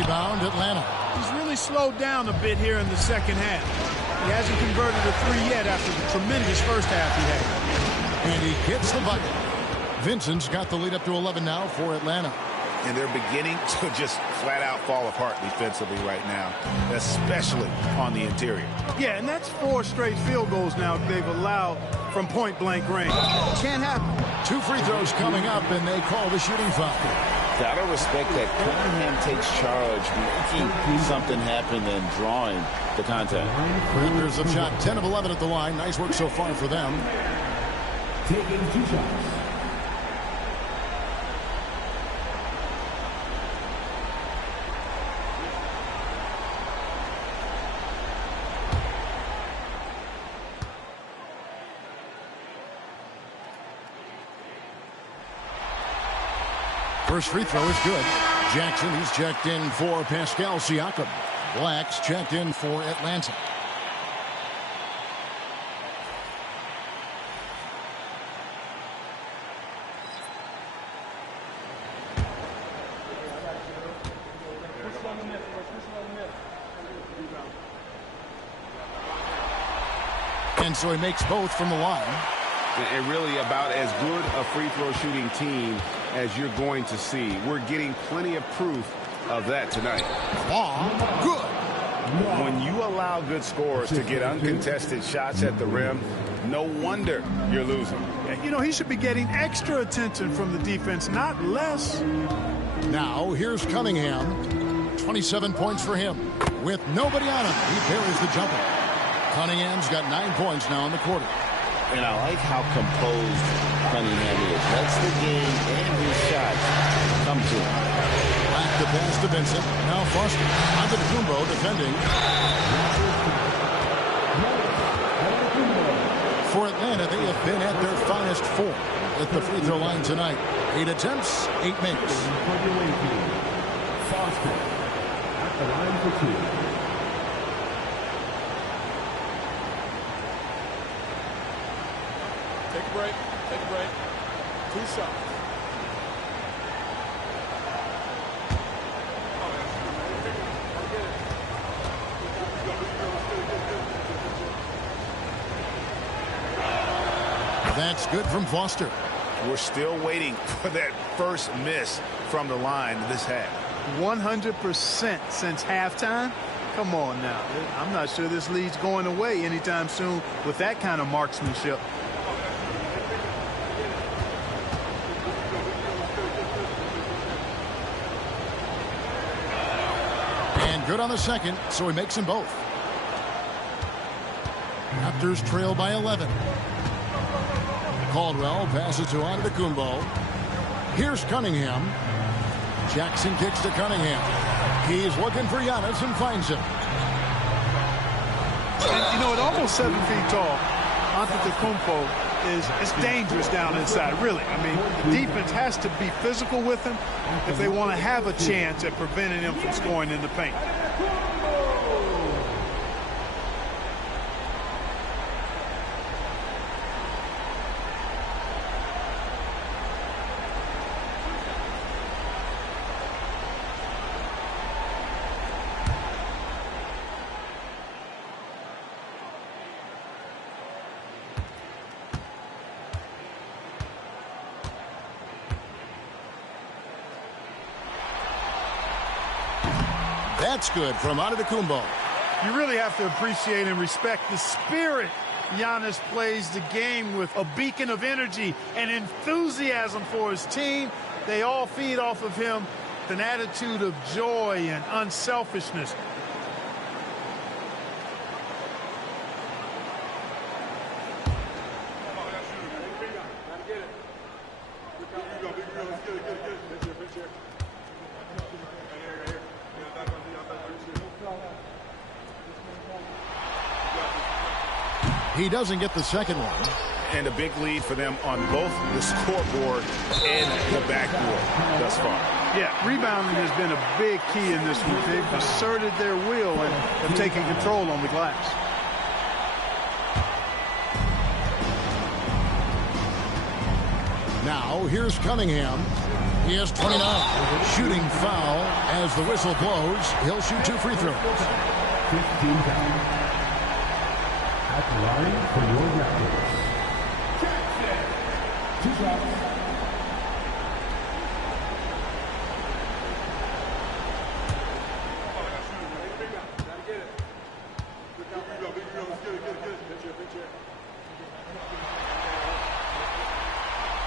Rebound, Atlanta. He's really slowed down a bit here in the second half. He hasn't converted a 3 yet after the tremendous first half he had. And he gets the bucket. Vincent's got the lead up to 11 now for Atlanta. And they're beginning to just flat out fall apart defensively right now, especially on the interior. Yeah, and that's 4 straight field goals now they've allowed from point-blank range. Can't happen. 2 free throws coming up, and they call the shooting foul. Gotta respect that Cunningham takes charge, making something happen and drawing the contact. Raptors have shot 10 of 11 at the line. Nice work so far for them. taking 2 shots. First free throw is good. Jackson, he's checked in for Pascal Siakam. Black's checked in for Atlanta. And so he makes both from the line. And really about as good a free throw shooting team as you're going to see. We're getting plenty of proof of that tonight. Good. When you allow good scorers to get uncontested shots at the rim, no wonder you're losing. You know, he should be getting extra attention from the defense, not less. Now here's Cunningham. 27 points for him. With nobody on him, he parries the jumper. Cunningham's got 9 points now in the quarter. And I like how composed Cunningham is. Lets the game and his shots come to him. Back the pass to Vincent. Now Foster. Onto the Kumbo defending. For Atlanta, they have been at their finest 4 at the free throw line tonight. 8 attempts, 8 makes. Foster at the line for 2. Take a break. Take a break. 2 shots. That's good from Foster. We're still waiting for that first miss from the line this half. 100% since halftime. Come on now. I'm not sure this lead's going away anytime soon with that kind of marksmanship. And good on the second, so he makes them both. Raptors trail by 11. Caldwell passes to Antetokounmpo. Here's Cunningham. Jackson kicks to Cunningham. He's looking for Giannis and finds him. And, you know, at almost 7 feet tall, Antetokounmpo is dangerous down inside, really. I mean, the defense has to be physical with him if they want to have a chance at preventing him from scoring in the paint. That's good from Antetokounmpo. You really have to appreciate and respect the spirit Giannis plays the game with, a beacon of energy and enthusiasm for his team. They all feed off of him with an attitude of joy and unselfishness. He doesn't get the second one. And a big lead for them on both the scoreboard and the backboard thus far. Yeah, rebounding has been a big key in this one. They've asserted their will and have taken control on the glass. Now here's Cunningham. He has 29. Shooting foul as the whistle blows. He'll shoot 2 free throws. 15 pounds. At the line for your Raptors. 2 shots.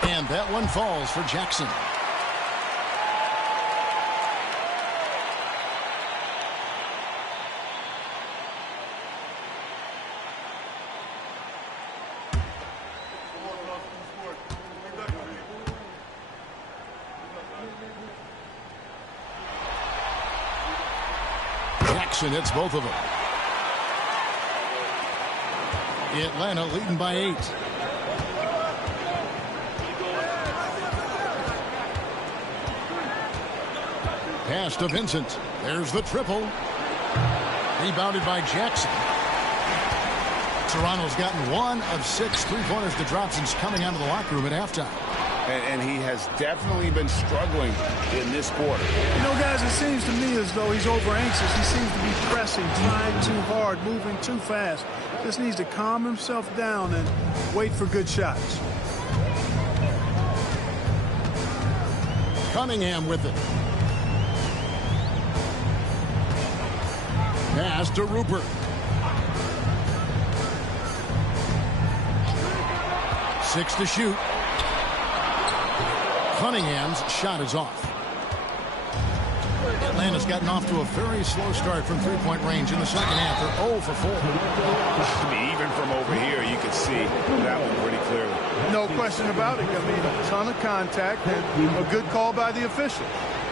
And that one falls for Jackson. Jackson hits both of them. Atlanta leading by 8. Pass to Vincent. There's the triple. Rebounded by Jackson. Toronto's gotten 1 of 6 three-pointers to drop since coming out of the locker room at halftime. And he has definitely been struggling in this quarter. You know, guys, it seems to me as though he's over-anxious. He seems to be pressing, trying too hard, moving too fast. Just needs to calm himself down and wait for good shots. Cunningham with it. Pass to Rupert. 6 to shoot. Cunningham's shot is off. Atlanta's gotten off to a very slow start from three-point range in the second half. They're 0 for 4. I mean, even from over here, you can see that one pretty clearly. No question about it. I mean, a ton of contact and a good call by the official.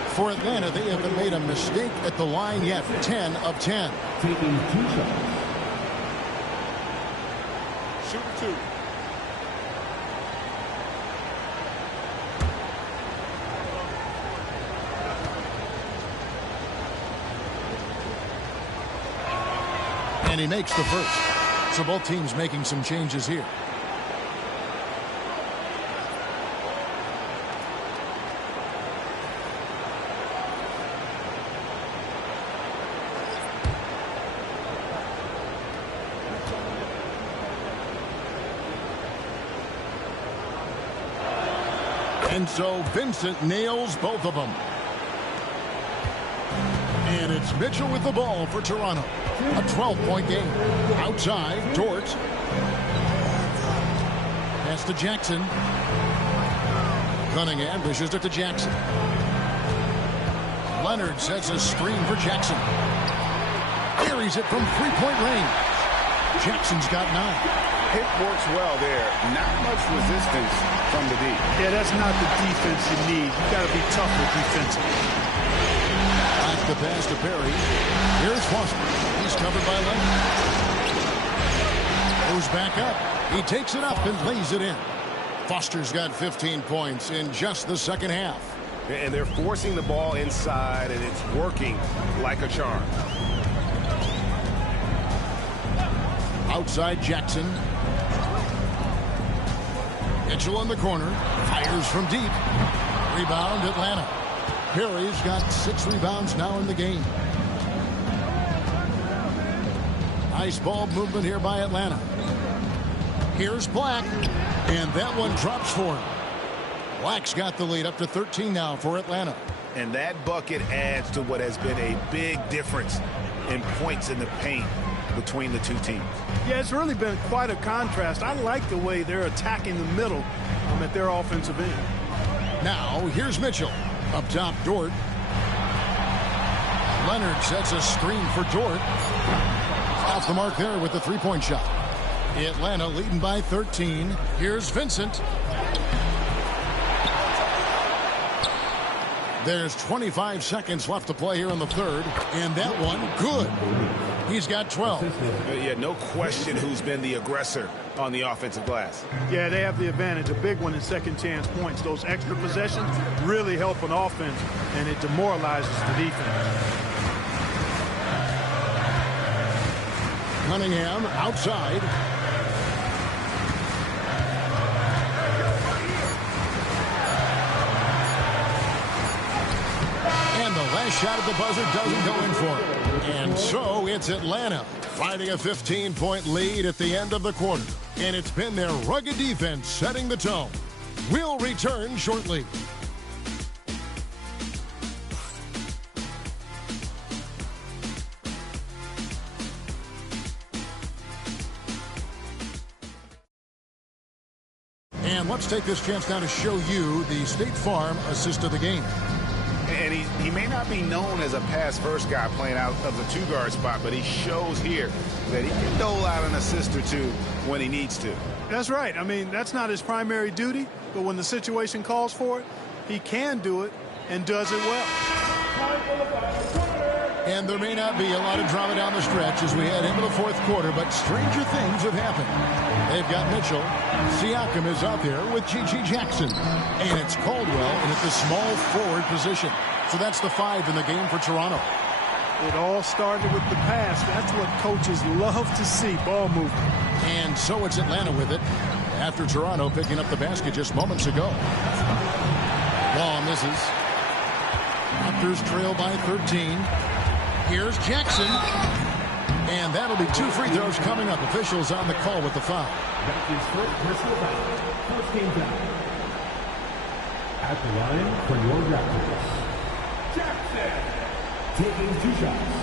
For Atlanta, they haven't made a mistake at the line yet. 10 of 10. Taking 2 shots. Shooting 2. And he makes the first. So both teams making some changes here. And so Vincent nails both of them. And it's Mitchell with the ball for Toronto. A 12-point game. Outside, Dort. Pass to Jackson. Cunningham dishes it to Jackson. Leonard sets a screen for Jackson. Carries it from three-point range. Jackson's got 9. Hit works well there. Not much resistance from the D. Yeah, that's not the defense you need. You got to be tougher defensively. Back the pass to Perry. Here's Foster. He's covered by Leonard. Goes back up. He takes it up and lays it in. Foster's got 15 points in just the second half. And they're forcing the ball inside, and it's working like a charm. Outside Jackson. Mitchell in the corner. Fires from deep. Rebound Atlanta. Perry's got 6 rebounds now in the game. Nice ball movement here by Atlanta. Here's Black. And that one drops for him. Black's got the lead up to 13 now for Atlanta. And that bucket adds to what has been a big difference in points in the paint between the two teams. Yeah, it's really been quite a contrast. I like the way they're attacking the middle at their offensive end. Now, here's Mitchell. Up top, Dort. Leonard sets a screen for Dort. Off the mark there with the three-point shot. Atlanta leading by 13. Here's Vincent. There's 25 seconds left to play here in the third. And that one, good. He's got 12. Yeah, no question who's been the aggressor on the offensive glass. Yeah, they have the advantage. A big one in second chance points. Those extra possessions really help an offense, and it demoralizes the defense. Cunningham outside. And the last shot at the buzzer doesn't go in for him. And so it's Atlanta finding a 15-point lead at the end of the quarter. And it's been their rugged defense setting the tone. We'll return shortly. And let's take this chance now to show you the State Farm assist of the game. And he may not be known as a pass-first guy playing out of the two-guard spot, but he shows here that he can dole out an assist or two when he needs to. That's right. I mean, that's not his primary duty, but when the situation calls for it, he can do it and does it well. And there may not be a lot of drama down the stretch as we head into the fourth quarter, but stranger things have happened. They've got Mitchell. Siakam is out there with G.G. Jackson. And it's Caldwell in at the small forward position. So that's the 5 in the game for Toronto. It all started with the pass. That's what coaches love to see, ball movement. And so it's Atlanta with it after Toronto picking up the basket just moments ago. Law misses. Raptors trail by 13. Here's Jackson. And that'll be 2 free throws coming up. Officials on the call with the foul. That's his first personal foul. First game foul. At the line for your Raptors, Jackson, taking 2 shots.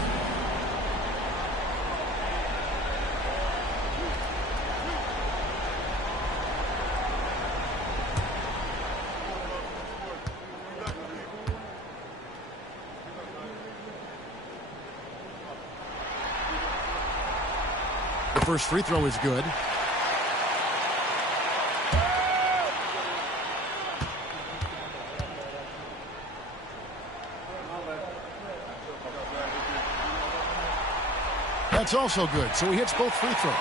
The first free throw is good. That's also good, so he hits both free throws.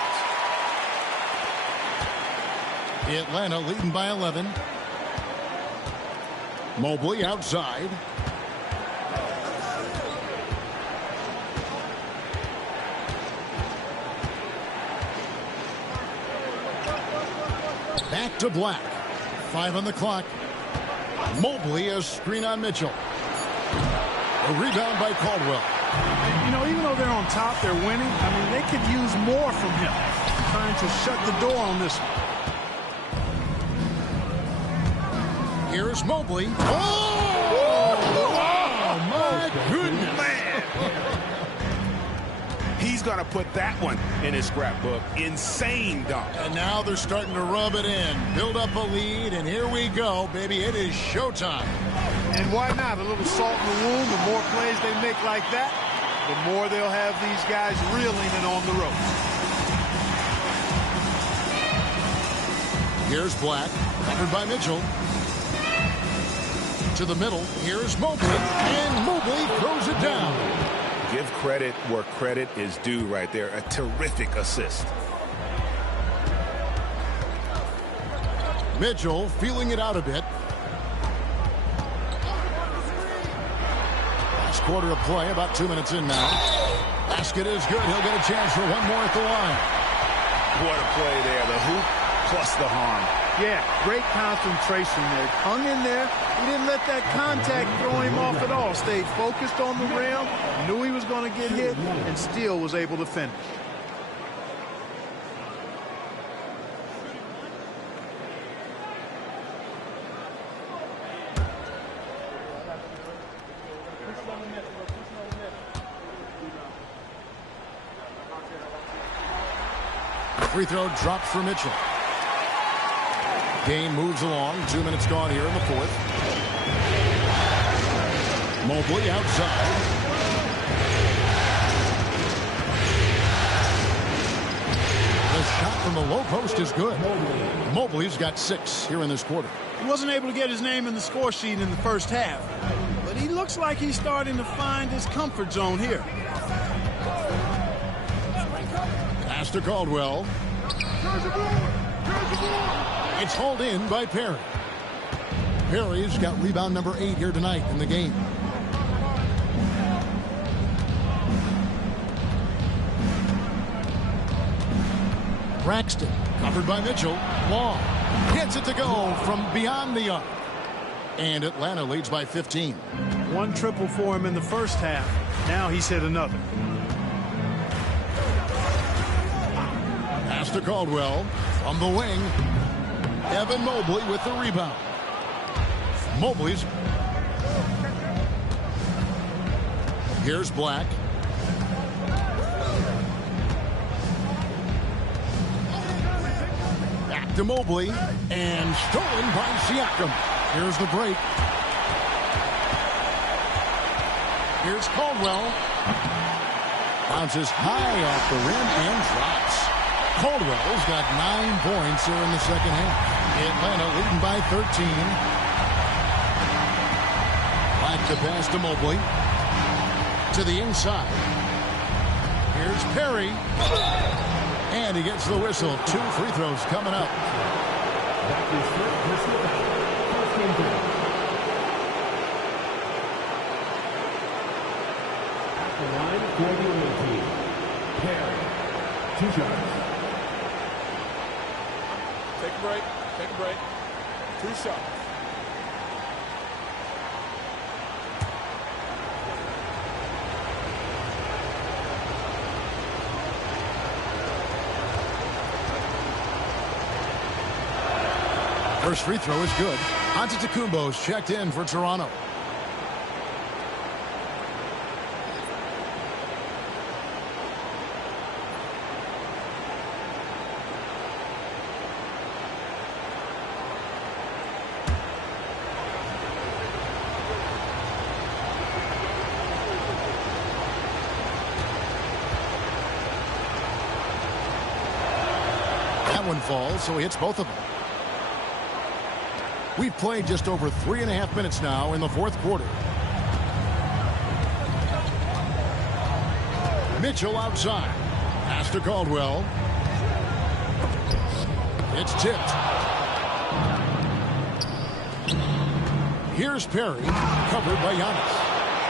Atlanta leading by 11. Mobley outside. Back to Black. 5 on the clock. Mobley a screen on Mitchell. A rebound by Caldwell. You know, even though they're on top, they're winning. I mean, they could use more from him. Trying to shut the door on this one. Here's Mobley. Oh, my goodness. Man. He's going to put that one in his scrapbook. Insane dunk. And now they're starting to rub it in. Build up a lead, and here we go, baby. It is showtime. And why not? A little salt in the wound. The more plays they make like that, the more they'll have these guys reeling and on the ropes. Here's Black, covered by Mitchell. To the middle, here's Mobley, and Mobley throws it down. Give credit where credit is due right there. A terrific assist. Mitchell feeling it out a bit. Last quarter of play, about 2 minutes in now. Basket is good. He'll get a chance for one more at the line. What a play there. The hoop plus the harm. Yeah, great concentration there. Hung in there. He didn't let that contact throw him off at all. Stayed focused on the rim. Knew he was going to get hit and still was able to finish. Free throw dropped for Mitchell. Game moves along. 2 minutes gone here in the fourth. Mobley outside. The shot from the low post is good. Mobley's got 6 here in this quarter. He wasn't able to get his name in the score sheet in the first half, but he looks like he's starting to find his comfort zone here. Pass to Caldwell. It's hauled in by Perry. Perry's got rebound number 8 here tonight in the game. Braxton, covered by Mitchell. Long. Gets it to go from beyond the arc. And Atlanta leads by 15. 1 triple for him in the first half. Now he's hit another. Pass to Caldwell from the wing. Evan Mobley with the rebound. Mobley's. Here's Black. Back to Mobley. And stolen by Siakam. Here's the break. Here's Caldwell. Bounces high off the rim and drops. Caldwell's got 9 points here in the second half. Atlanta leading by 13. Back to pass to Mobley. To to the inside. Here's Perry. And he gets the whistle. 2 free throws coming up. That's his first personal foul. First game foul. At the line for the away team, Perry. 2 shots. Take a break. Take a break. 2 shots. First free throw is good. Antetokounmpo's checked in for Toronto. That one falls, so he hits both of them. We've played just over 3.5 minutes now in the fourth quarter. Mitchell outside. Pass to Caldwell. It's tipped. Here's Perry, covered by Giannis.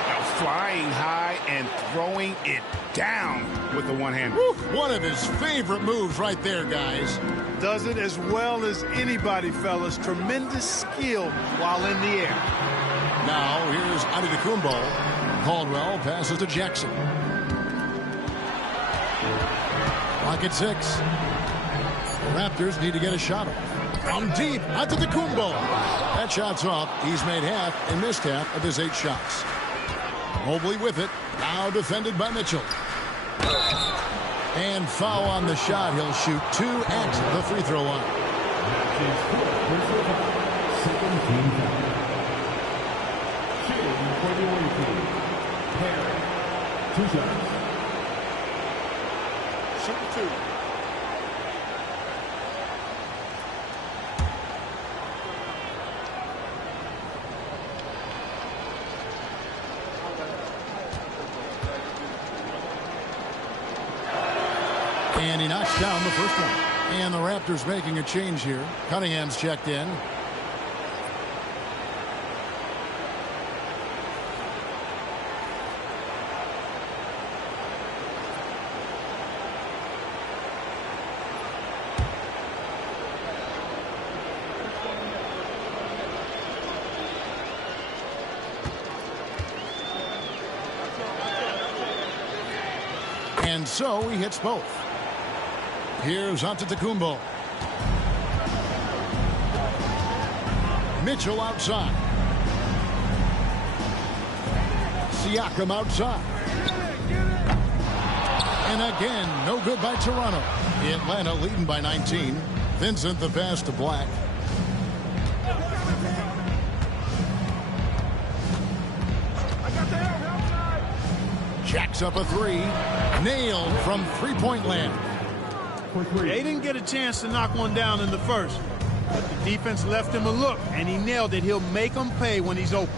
Now flying high and throwing it down with the one-hander. One of his favorite moves right there, guys. Does it as well as anybody, fellas. Tremendous skill while in the air. Now here's Antetokounmpo. Caldwell passes to Jackson. Clock at 6. The Raptors need to get a shot off. From deep, Antetokounmpo. That shot's off. He's made half and missed half of his 8 shots. Mobley with it. Now defended by Mitchell. And foul on the shot. He'll shoot 2 at the free throw line. That's his fourth personal foul. Second team foul. Shooting for the away team, Perry. 2 shots. Shoot 2. And he knocks down the first one. And the Raptors making a change here. Cunningham's checked in. And so he hits both. Here's Antetokounmpo. Mitchell outside. Siakam outside. And again, no good by Toronto. Atlanta leading by 19. Vincent the pass to Black. Jacks up a 3. Nailed from three-point land. They didn't get a chance to knock one down in the first. But the defense left him a look, and he nailed it. He'll make them pay when he's open.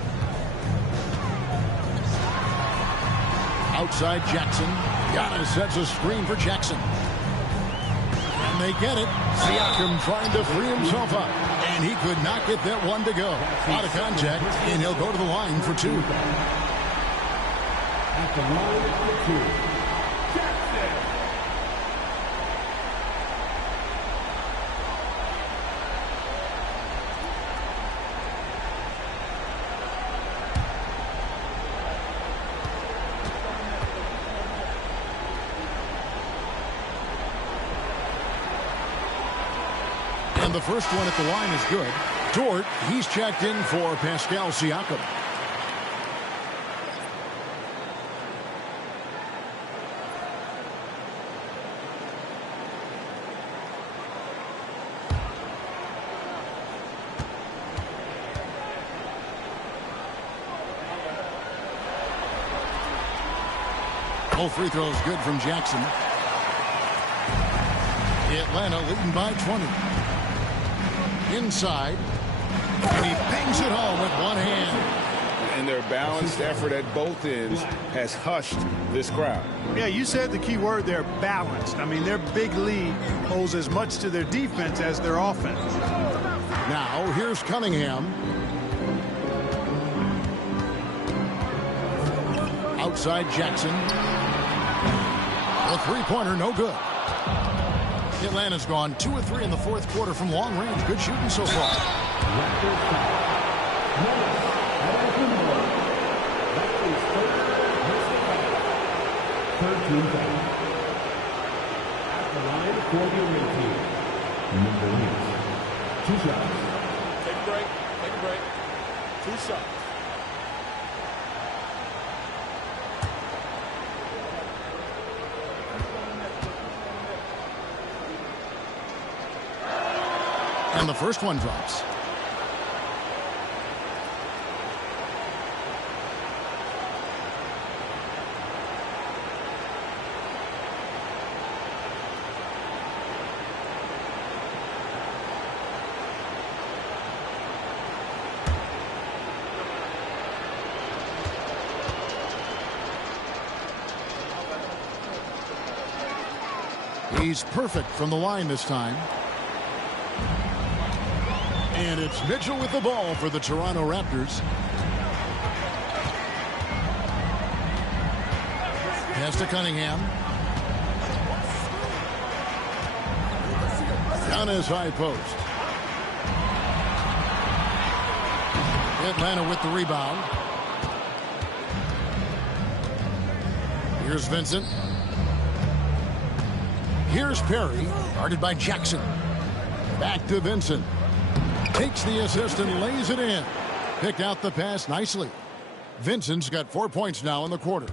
Outside Jackson. Giannis sets a screen for Jackson. And they get it. Siakam trying to free himself up. And he could not get that one to go. Out of contact, and he'll go to the line for 2. At the line for 2, Jackson. And the first one at the line is good. Dort, he's checked in for Pascal Siakam. Both free throws good from Jackson. Atlanta leading by 20. Inside. And he bangs it home with one hand. and their balanced effort at both ends has hushed this crowd. Yeah, you said the key word there, balanced. I mean, their big lead owes as much to their defense as their offense. Now, here's Cunningham. Outside Jackson. A three-pointer, no good. Atlanta's gone 2 of 3 in the fourth quarter from long range. Good shooting so far. Third team foul. At the line for the away team. Number 8. 2 shots. Take a break. Take a break. 2 shots. And the first one drops. He's perfect from the line this time. And it's Mitchell with the ball for the Toronto Raptors. Pass to Cunningham. Down his high post. Atlanta with the rebound. Here's Vincent. Here's Perry, guarded by Jackson. Back to Vincent. Takes the assist and lays it in. Picked out the pass nicely. Vincent's got 4 points now in the quarter.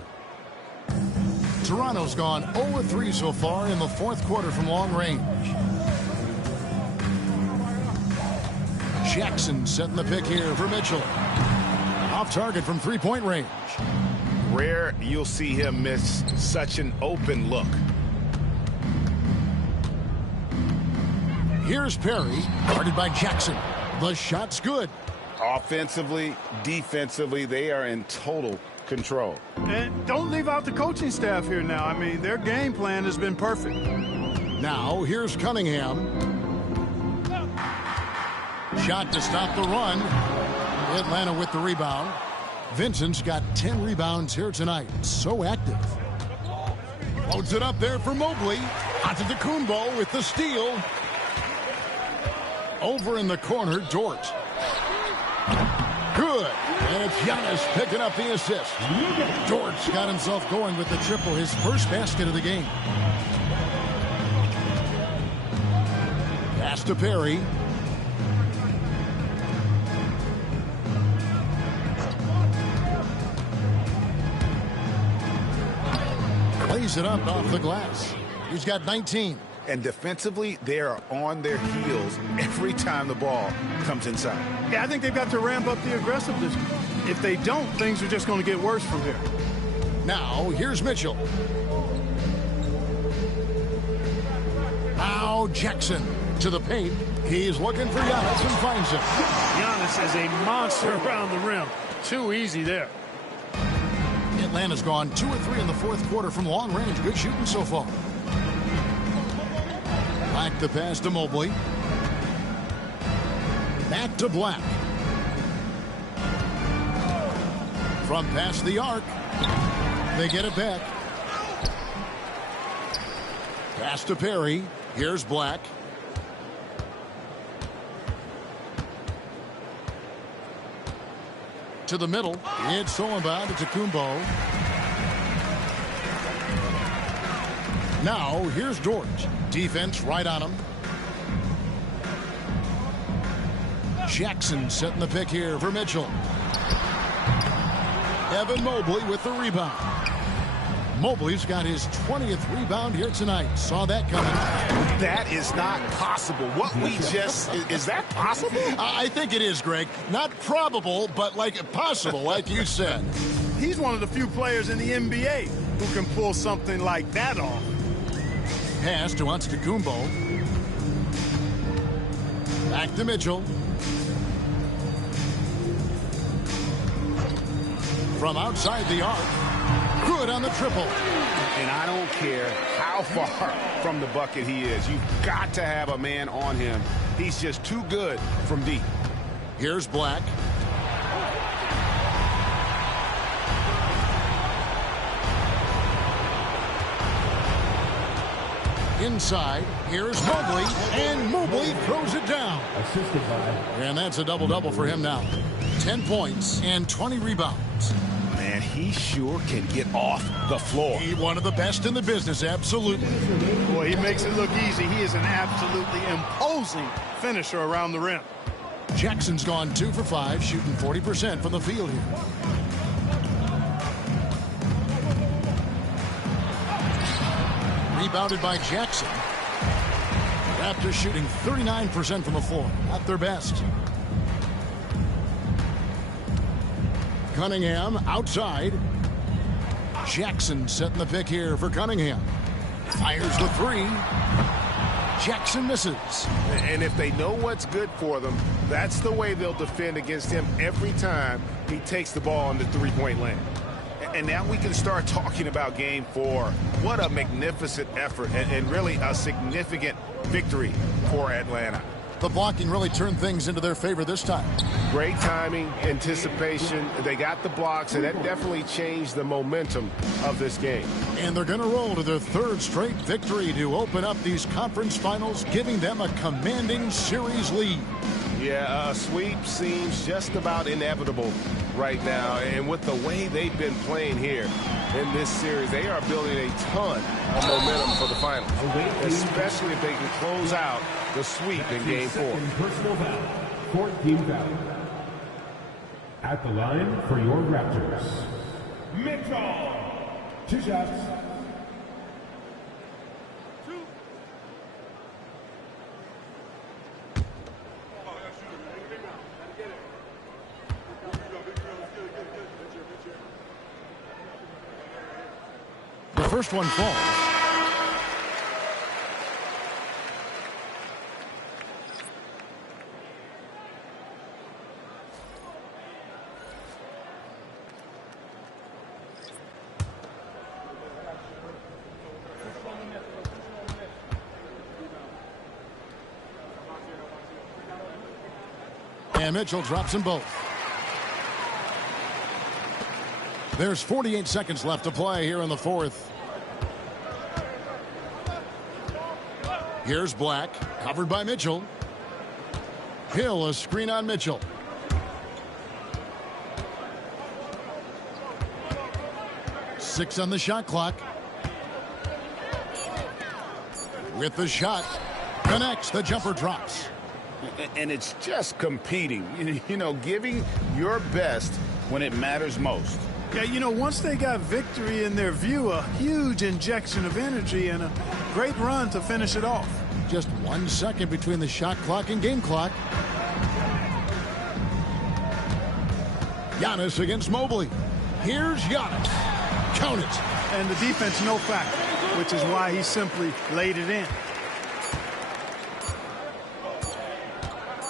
Toronto's gone 0-3 so far in the fourth quarter from long range. Jackson setting the pick here for Mitchell. Off target from three-point range. Rare you'll see him miss such an open look. Here's Perry, guarded by Jackson. The shot's good. Offensively, defensively, they are in total control. And don't leave out the coaching staff here now. I mean, their game plan has been perfect. Now, here's Cunningham. Shot to stop the run. Atlanta with the rebound. Vincent's got 10 rebounds here tonight. So active. Loads it up there for Mobley. Antetokounmpo with the steal. Over in the corner, Dort. Good. And it's Giannis picking up the assist. Dort's got himself going with the triple, his first basket of the game. Pass to Perry. Lays it up off the glass. He's got 19. And defensively, they are on their heels every time the ball comes inside. Yeah, I think they've got to ramp up the aggressiveness. If they don't, things are just going to get worse from here. Now, here's Mitchell. Now, Jackson to the paint. He's looking for Giannis and finds him. Giannis is a monster around the rim. Too easy there. Atlanta's gone 2 of 3 in the fourth quarter from long range. Good shooting so far. Back the pass to Mobley. Back to Black. From past the arc. They get it back. Pass to Perry. Here's Black. To the middle. It's Solomon to Antetokounmpo. Now, here's Dort. Defense right on him. Jackson setting the pick here for Mitchell. Evan Mobley with the rebound. Mobley's got his 20th rebound here tonight. Saw that coming. That is not possible. What we just... Is that possible? I think it is, Greg. Not probable, but possible, like you said. He's one of the few players in the NBA who can pull something like that off. Pass to Antetokounmpo. Back to Mitchell. from outside the arc. Good on the triple. And I don't care how far from the bucket he is. You've got to have a man on him. He's just too good from deep. Here's Black. Inside, here's Mobley, and Mobley throws it down. Assisted by. And that's a double-double for him now. 10 points and 20 rebounds. Man, he sure can get off the floor. He's one of the best in the business, absolutely. Boy, he makes it look easy. He is an absolutely imposing finisher around the rim. Jackson's gone 2 for 5, shooting 40% from the field here. Rebounded by Jackson. Raptors shooting 39% from the floor. Not their best. Cunningham outside. Jackson setting the pick here for Cunningham. Fires the three. Jackson misses. And if they know what's good for them, that's the way they'll defend against him every time he takes the ball in the three-point lane. And now we can start talking about Game 4. What a magnificent effort and really a significant victory for Atlanta. The blocking really turned things into their favor this time. Great timing, anticipation. They got the blocks, and that definitely changed the momentum of this game. And they're going to roll to their third straight victory to open up these conference finals, giving them a commanding series lead. Yeah, a sweep seems just about inevitable right now. And with the way they've been playing here in this series, they are building a ton of momentum for the finals, especially if they can close out the sweep in Game 4. Personal foul. 14 foul. At the line for your Raptors, Mitchell. 2 shots. The first one falls. And Mitchell drops them both. There's 48 seconds left to play here in the fourth. Here's Black, covered by Mitchell. Hill, a screen on Mitchell. Six on the shot clock. With the shot, connects, the jumper drops. And it's just competing, you know, giving your best when it matters most. Yeah, you know, once they got victory in their view, a huge injection of energy and a great run to finish it off. Just 1 second between the shot clock and game clock. Giannis against Mobley. Here's Giannis. Count it. And the defense no factor, which is why he simply laid it in.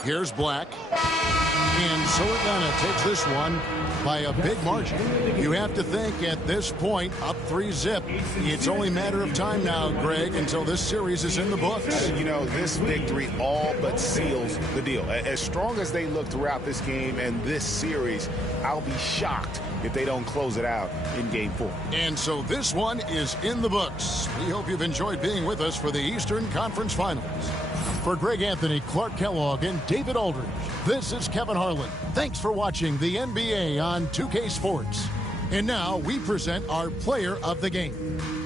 Here's Black. And so Atlanta takes this one by a big margin. You have to think at this point, up 3-zip. It's only a matter of time now, Greg, until this series is in the books. You know, this victory all but seals the deal. As strong as they look throughout this game and this series, I'll be shocked if they don't close it out in Game 4. And so this one is in the books. We hope you've enjoyed being with us for the Eastern Conference Finals. For Greg Anthony, Clark Kellogg, and David Aldridge, this is Kevin Harlan. Thanks for watching the NBA on 2K Sports. And now we present our player of the game.